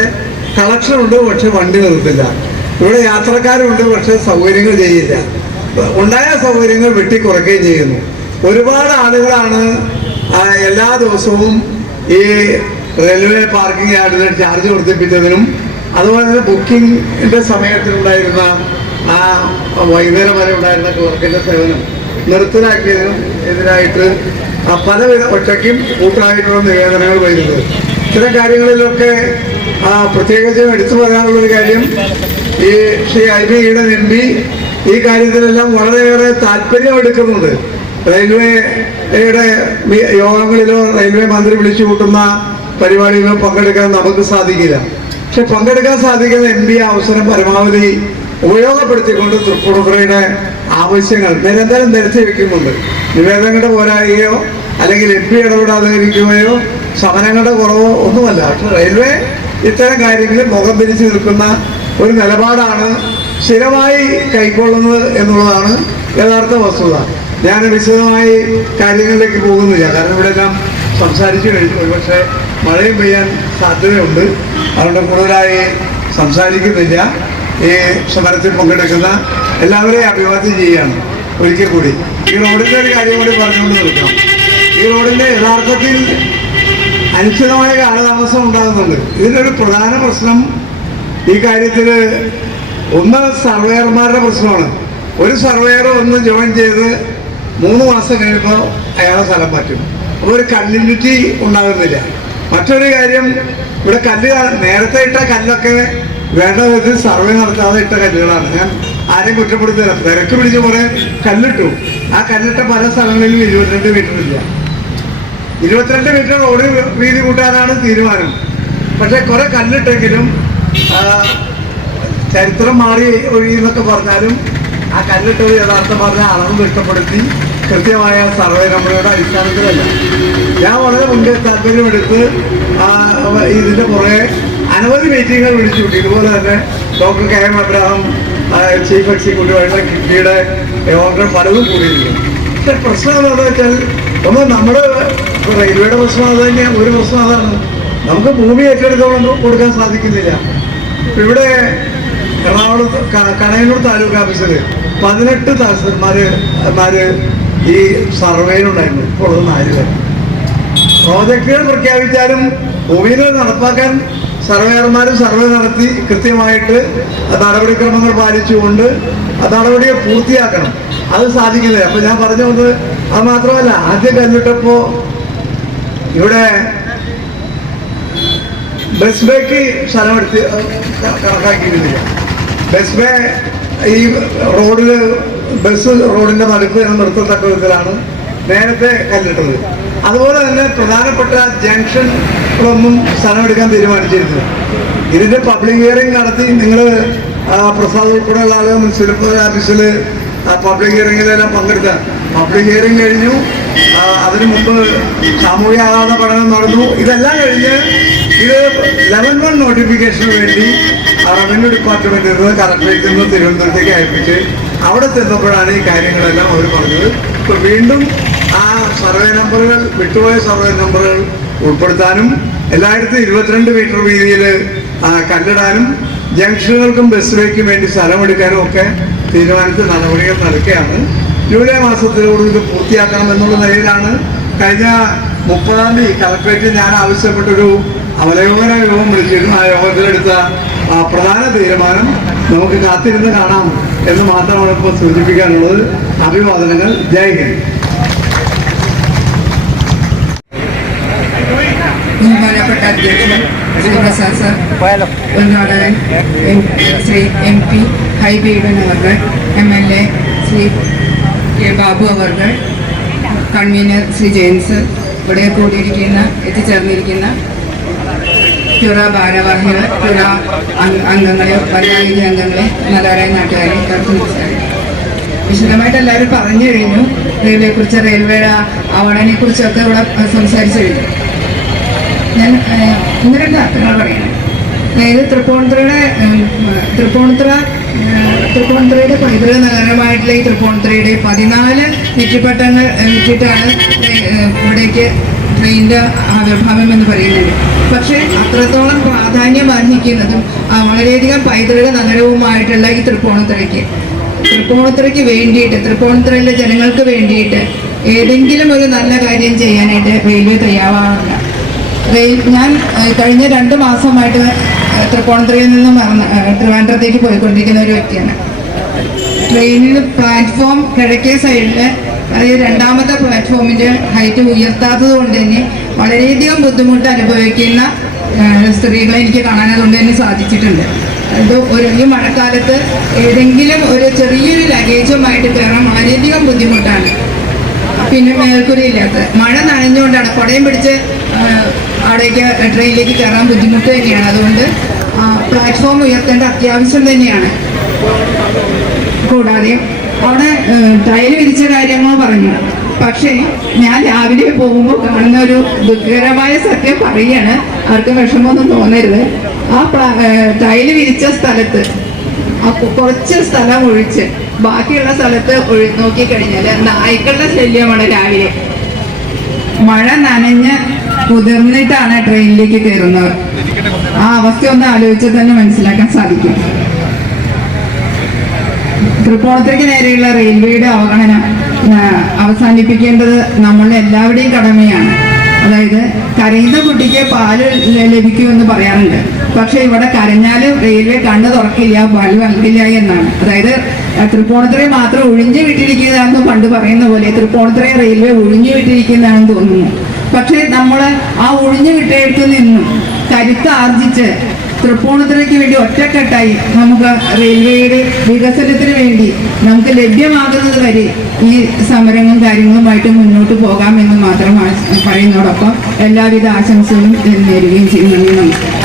കളക്ഷൻ ഉണ്ട്, പക്ഷെ വണ്ടി നിർത്തില്ല. ഇവിടെ യാത്രക്കാരുണ്ട്, പക്ഷെ സൗകര്യങ്ങൾ ചെയ്യില്ല. ഉണ്ടായ സൗകര്യങ്ങൾ വെട്ടിക്കുറയ്ക്കുകയും ചെയ്യുന്നു. ഒരുപാട് ആളുകളാണ് എല്ലാ ദിവസവും ഈ റെയിൽവേ പാർക്കിംഗ് യാർഡിന് ചാർജ് വർദ്ധിപ്പിച്ചതിനും അതുപോലെ തന്നെ ബുക്കിങ്ങിൻ്റെ സമയത്തിനുണ്ടായിരുന്ന വൈകുന്നേരം വരെ ഉണ്ടായിരുന്ന ക്ലർക്കിൻ്റെ സേവനം നിർത്തലാക്കിയതിനും എതിരായിട്ട് പലവിധ ഒറ്റയ്ക്കും കൂട്ടായിട്ടുള്ള നിവേദനങ്ങൾ വരുന്നത്. ഇത്തരം കാര്യങ്ങളിലൊക്കെ പ്രത്യേകിച്ചും എടുത്തു പറയാനുള്ളൊരു കാര്യം, ഈ ശ്രീ IB ഈഡൻ MP ഈ കാര്യത്തിലെല്ലാം വളരെയേറെ താല്പര്യം എടുക്കുന്നുണ്ട്. റെയിൽവേയുടെ യോഗങ്ങളിലോ റെയിൽവേ മന്ത്രി വിളിച്ചു കൂട്ടുന്ന പരിപാടികളിലോ പങ്കെടുക്കാൻ നമുക്ക് സാധിക്കില്ല. പക്ഷെ പങ്കെടുക്കാൻ സാധിക്കുന്ന MP അവസരം പരമാവധി ഉപയോഗപ്പെടുത്തിക്കൊണ്ട് തൃപ്പൂണിത്തുറയുടെ ആവശ്യങ്ങൾ നിരന്തരം നിരത്തി വെക്കുന്നുണ്ട്. നിവേദനങ്ങളുടെ പോരായ്മയോ അല്ലെങ്കിൽ MP ഇടപെടാതിരിക്കുകയോ സമരങ്ങളുടെ കുറവോ ഒന്നുമല്ല. പക്ഷെ റെയിൽവേ ഇത്തരം കാര്യങ്ങളിൽ മുഖം തിരിച്ചു നിൽക്കുന്ന ഒരു നിലപാടാണ് സ്ഥിരമായി കൈക്കൊള്ളുന്നത് എന്നുള്ളതാണ് യഥാർത്ഥ വസ്തുത. ഞാൻ വിശദമായി കാര്യങ്ങളിലേക്ക് പോകുന്നില്ല, കാരണം ഇവിടെ എല്ലാം സംസാരിച്ചു കഴിഞ്ഞു. ഒരുപക്ഷെ മഴയും പെയ്യാൻ സാധ്യതയുണ്ട്, അതുകൊണ്ട് കൂടുതലായി സംസാരിക്കുന്നില്ല. ഈ സമരത്തിൽ പങ്കെടുക്കുന്ന എല്ലാവരെയും അഭിവാദ്യം ചെയ്യുകയാണ് ഒരിക്കൽ കൂടി. ഈ റോഡിൻ്റെ ഒരു കാര്യം കൂടി പറഞ്ഞുകൊണ്ട് നിർത്താം. ഈ റോഡിൻ്റെ യഥാർത്ഥത്തിൽ അനിശ്ചിതമായ കാലതാമസം ഉണ്ടാകുന്നുണ്ട്. ഇതിനൊരു പ്രധാന പ്രശ്നം ഈ കാര്യത്തിൽ ഒന്ന് സർവേയർമാരുടെ പ്രശ്നമാണ്. ഒരു സർവേയർ ഒന്ന് ജോയിൻ ചെയ്ത് 3 മാസം കഴിയുമ്പോൾ അയാളെ സ്ഥലം മാറ്റും. അപ്പോൾ ഒരു കണ്ടിന്യൂറ്റി ഉണ്ടാകുന്നില്ല. മറ്റൊരു കാര്യം, ഇവിടെ നേരത്തെ ഇട്ട കല്ലൊക്കെ വേണ്ട വിധത്തിൽ സർവേ നടത്താതെ ഇട്ട കല്ലുകളാണ്. ഞാൻ ആരെയും കുറ്റപ്പെടുത്തില്ല. തിരക്ക് പിടിച്ച് കുറേ കല്ലിട്ടു. ആ കല്ലിട്ട പല സ്ഥലങ്ങളിലും 22 മീറ്റർ ഇല്ല. 22 മീറ്റർ റോഡ് വീതി കൂട്ടാനാണ് തീരുമാനം. പക്ഷെ കുറെ കല്ലിട്ടെങ്കിലും ചരിത്രം മാറി ഒഴിയെന്നൊക്കെ പറഞ്ഞാലും ആ കല്ലിട്ടത് യഥാർത്ഥം പറഞ്ഞാൽ അളവ് തിട്ടപ്പെടുത്തി കൃത്യമായ സർവേ നമ്പറുടെ അടിസ്ഥാനത്തിലല്ല. ഞാൻ വളരെ മുൻകൈ താല്പര്യമെടുത്ത് ഇതിൻ്റെ പുറകെ അനവധി മീറ്റിങ്ങുകൾ വിളിച്ചുവിട്ടു. ഇതുപോലെ തന്നെ ഡോക്ടർ KM അബ്രഹാം ചീഫ് എക്സിക്യൂട്ടീവായിട്ടുള്ള കിഫ്ബിയുടെ യോഗങ്ങൾ പലതും കൂടിയിരിക്കും. പക്ഷെ പ്രശ്നം എന്താണെന്ന് വെച്ചാൽ, ഒന്ന് നമ്മുടെ റെയിൽവേയുടെ പ്രശ്നം അത് തന്നെയാണ്. ഒരു പ്രശ്നം അതാണ്, നമുക്ക് ഭൂമി ഏറ്റെടുത്തോളം കൊടുക്കാൻ സാധിക്കുന്നില്ല. ഇവിടെ എറണാകുളത്ത് കണയന്നൂർ താലൂക്ക് ഓഫീസിൽ 18 തഹസിൽദാർമാര് ഈ സർവേയിലുണ്ടായിരുന്നു. ഇപ്പോൾ 4 പേര്. പ്രോജക്റ്റുകൾ പ്രഖ്യാപിച്ചാലും ഭൂമിയിൽ നടപ്പാക്കാൻ സർവേയർമാരും സർവേ നടത്തി കൃത്യമായിട്ട് നടപടിക്രമങ്ങൾ പാലിച്ചുകൊണ്ട് നടപടിയെ പൂർത്തിയാക്കണം. അത് സാധിക്കുന്നില്ല. അപ്പൊ ഞാൻ പറഞ്ഞു വന്നത് അത് മാത്രമല്ല, ആദ്യം കല്ലിട്ടപ്പോ ഇവിടെ ബസ് ബേക്ക് സ്ഥലമെടുത്ത് കണക്കാക്കിയിരുന്നില്ല. ബസ് ബേ ഈ റോഡില് റോഡിന്റെ നടുക്ക് നിർത്തത്തക്ക വിധത്തിലാണ് നേരത്തെ കല്ലിട്ടത്. അതുപോലെ തന്നെ പ്രധാനപ്പെട്ട ജംഗ്ഷനുകളൊന്നും സ്ഥലമെടുക്കാൻ തീരുമാനിച്ചിരുന്നു. ഇതിന്റെ പബ്ലിക് ഹിയറിംഗ് നടത്തി നിങ്ങൾ പ്രസാദ് ഉൾപ്പെടെയുള്ള ആളുകൾ മുനിസിപ്പൽ ഓഫീസിൽ പബ്ലിക് ഹിയറിംഗിലെല്ലാം പങ്കെടുത്ത പബ്ലിക് ഹിയറിംഗ് കഴിഞ്ഞു. അതിനു മുമ്പ് സാമൂഹ്യ ആഘാത പഠനം നടന്നു. ഇതെല്ലാം കഴിഞ്ഞ് ഇത് 11 നോട്ടിഫിക്കേഷന് വേണ്ടി റവന്യൂ ഡിപ്പാർട്ട്മെന്റിൽ നിന്ന് കളക്ടറേറ്റിൽ നിന്ന് തിരുവനന്തപുരത്തേക്ക് അയപ്പിച്ച് അവിടെ ചെന്നപ്പോഴാണ് ഈ കാര്യങ്ങളെല്ലാം അവർ പറഞ്ഞത്. ഇപ്പൊ വീണ്ടും ആ സർവേ നമ്പറുകൾ, വിട്ടുപോയ സർവേ നമ്പറുകൾ ഉൾപ്പെടുത്താനും എല്ലായിടത്തും 22 മീറ്റർ വീതിയിൽ കല്ലിടാനും ജംഗ്ഷനുകൾക്കും ബസ്സിലേക്കും വേണ്ടി സ്ഥലമെടുക്കാനും ഒക്കെ തീരുമാനിച്ച് നടപടികൾ നടക്കുകയാണ്. ജൂലൈ മാസത്തിലൂടെ ഇത് പൂർത്തിയാക്കണം എന്നുള്ള നിലയിലാണ് കഴിഞ്ഞ 30-ാം തീയതി കളക്ടറേറ്റിൽ ഞാൻ ആവശ്യപ്പെട്ടൊരു അവലോകന യോഗം വിളിച്ചിരുന്നു. ആ യോഗത്തിലെടുത്ത പ്രധാന തീരുമാനം നമുക്ക് കാത്തിരുന്ന് കാണാം എന്ന് മാത്രമാണ് ഇപ്പോൾ സൂചിപ്പിക്കാനുള്ളത്. അഭിവാദനങ്ങൾ. ജയ് ഹിന്ദ്. ബഹുമാനപ്പെട്ട അധ്യക്ഷൻ ശ്രീ പ്രസാദ് സർ, ഉദ്ഘാടകൻ ശ്രീ MP ഹൈബീഡൻ അവർ, MLA ശ്രീ കെ ബാബു അവർ, കൺവീനർ ശ്രീ ജെയിൻസ്, ഇവിടെ കൂടിയിരിക്കുന്ന എത്തിച്ചേർന്നിരിക്കുന്ന ക്യുറ ഭാരവാഹികൾ, ക്യുറ അംഗങ്ങളെ, വൈദ്യുതി അംഗങ്ങളെ, നല്ലവരായ നാട്ടുകാരെ, കറുത്തുനിസ്കാരം. വിശദമായിട്ട് എല്ലാവരും പറഞ്ഞു കഴിഞ്ഞു. റെയിൽവേയെക്കുറിച്ച്, റെയിൽവേയുടെ അവാർഡിനെ കുറിച്ചൊക്കെ ഇവിടെ സംസാരിച്ചു കഴിഞ്ഞു. ഞാൻ 1-2 അർത്ഥങ്ങൾ പറയണം. അതായത് തൃപ്പൂണിത്തുറയുടെ പൈതൃക നഗരമായിട്ടുള്ള ഈ തൃപ്പൂണിത്തുറയുടെ 14 നെറ്റിപ്പട്ടങ്ങൾ വിറ്റിട്ടാണ് ഇവിടേക്ക് ട്രെയിനിൻ്റെ ആവിർഭാവം എന്ന് പറയുന്നത്. പക്ഷേ അത്രത്തോളം പ്രാധാന്യം അർഹിക്കുന്നതും വളരെയധികം പൈതൃക നഗരവുമായിട്ടുള്ള ഈ തൃപ്പൂണിത്തുറയ്ക്ക് വേണ്ടിയിട്ട്, തൃപ്പൂണിത്തുറയിലെ ജനങ്ങൾക്ക് വേണ്ടിയിട്ട് ഏതെങ്കിലും ഒരു നല്ല കാര്യം ചെയ്യാനായിട്ട് റെയിൽവേ തയ്യാറാവില്ല. ഞാൻ കഴിഞ്ഞ 2 മാസമായിട്ട് തൃപ്പൂണിത്തുറയിൽ നിന്നും ട്രിവാൻഡ്രത്തേക്ക് പോയിക്കൊണ്ടിരിക്കുന്ന ഒരു വ്യക്തിയാണ്. ട്രെയിനിൽ പ്ലാറ്റ്ഫോം കിഴക്കേ സൈഡിൽ, അതായത് 2ാമത്തെ പ്ലാറ്റ്ഫോമിൻ്റെ ഹൈറ്റ് ഉയർത്താത്തത് കൊണ്ട് തന്നെ വളരെയധികം ബുദ്ധിമുട്ട് അനുഭവിക്കുന്ന സ്ത്രീകളെ എനിക്ക് കാണാൻ അതുകൊണ്ട് തന്നെ സാധിച്ചിട്ടുണ്ട്. അത് ഈ മഴക്കാലത്ത് ഏതെങ്കിലും ഒരു ചെറിയൊരു ലഗേജുമായിട്ട് കയറാൻ വളരെയധികം ബുദ്ധിമുട്ടാണ്. പിന്നെ മേൽക്കൂരയില്ലാത്ത മഴ നനഞ്ഞുകൊണ്ടാണ്, കുടയും പിടിച്ച് അവിടേക്ക് ട്രെയിനിലേക്ക് കയറാൻ ബുദ്ധിമുട്ട് തന്നെയാണ്. അതുകൊണ്ട് പ്ലാറ്റ്ഫോം ഉയർത്തേണ്ട അത്യാവശ്യം തന്നെയാണ്. കൂടാതെ അവിടെ ടൈൽ വിരിച്ച കാര്യങ്ങൾ പറഞ്ഞു. പക്ഷേ ഞാൻ രാവിലെ പോകുമ്പോൾ കാണുന്ന ഒരു ദുഃഖകരമായ സത്യം പറയുകയാണ്, ആർക്കും വിഷമമൊന്നും തോന്നരുത്. ആ ടൈൽ വിരിച്ച സ്ഥലത്ത് കുറച്ച് സ്ഥലം ഒഴിച്ച് ബാക്കിയുള്ള സ്ഥലത്ത് നോക്കിക്കഴിഞ്ഞാൽ നായ്ക്കളുടെ ശല്യമാണ്. രാവിലെ മഴ നനഞ്ഞ് കുതിർന്നിട്ടാണ് ട്രെയിനിലേക്ക് കയറുന്നത്. ആ അവസ്ഥ ഒന്ന് ആലോചിച്ചാൽ തന്നെ മനസ്സിലാക്കാൻ സാധിക്കും. തൃപ്പൂണിത്തുറയ്ക്ക് നേരെയുള്ള റെയിൽവേയുടെ അവഗണന അവസാനിപ്പിക്കേണ്ടത് നമ്മളുടെ എല്ലാവരുടെയും കടമയാണ്. അതായത് കരയുന്ന കുട്ടിക്ക് പാല് ലഭിക്കുമെന്ന് പറയാറുണ്ട്. പക്ഷെ ഇവിടെ കരഞ്ഞാലും റെയിൽവേ കണ്ണ് തുറക്കില്ല, പാല് നൽകില്ല എന്നാണ്. അതായത് തൃപ്പൂണിത്തുറയെ മാത്രം ഒഴിഞ്ഞു വിട്ടിരിക്കുന്നതാണെന്ന് പണ്ട് പറയുന്ന പോലെ തൃപ്പൂണിത്തുറയെ റെയിൽവേ ഒഴിഞ്ഞു വിട്ടിരിക്കുന്നതാണെന്ന് തോന്നുന്നു. പക്ഷെ നമ്മൾ ആ ഒഴിഞ്ഞു വിട്ടയിടത്ത് നിന്നും കരുത്താർജിച്ച് തൃപ്പൂണിത്തുറയ്ക്ക് വേണ്ടി ഒറ്റക്കെട്ടായി നമുക്ക് റെയിൽവേയുടെ വികസനത്തിന് വേണ്ടി നമുക്ക് ലഭ്യമാകുന്നത് വരെ ഈ സമരങ്ങളും കാര്യങ്ങളുമായിട്ട് മുന്നോട്ട് പോകാമെന്ന് മാത്രം പറയുന്നതോടൊപ്പം എല്ലാവിധ ആശംസകളും നേരുകയും ചെയ്യുന്നു. നമസ്കാരം.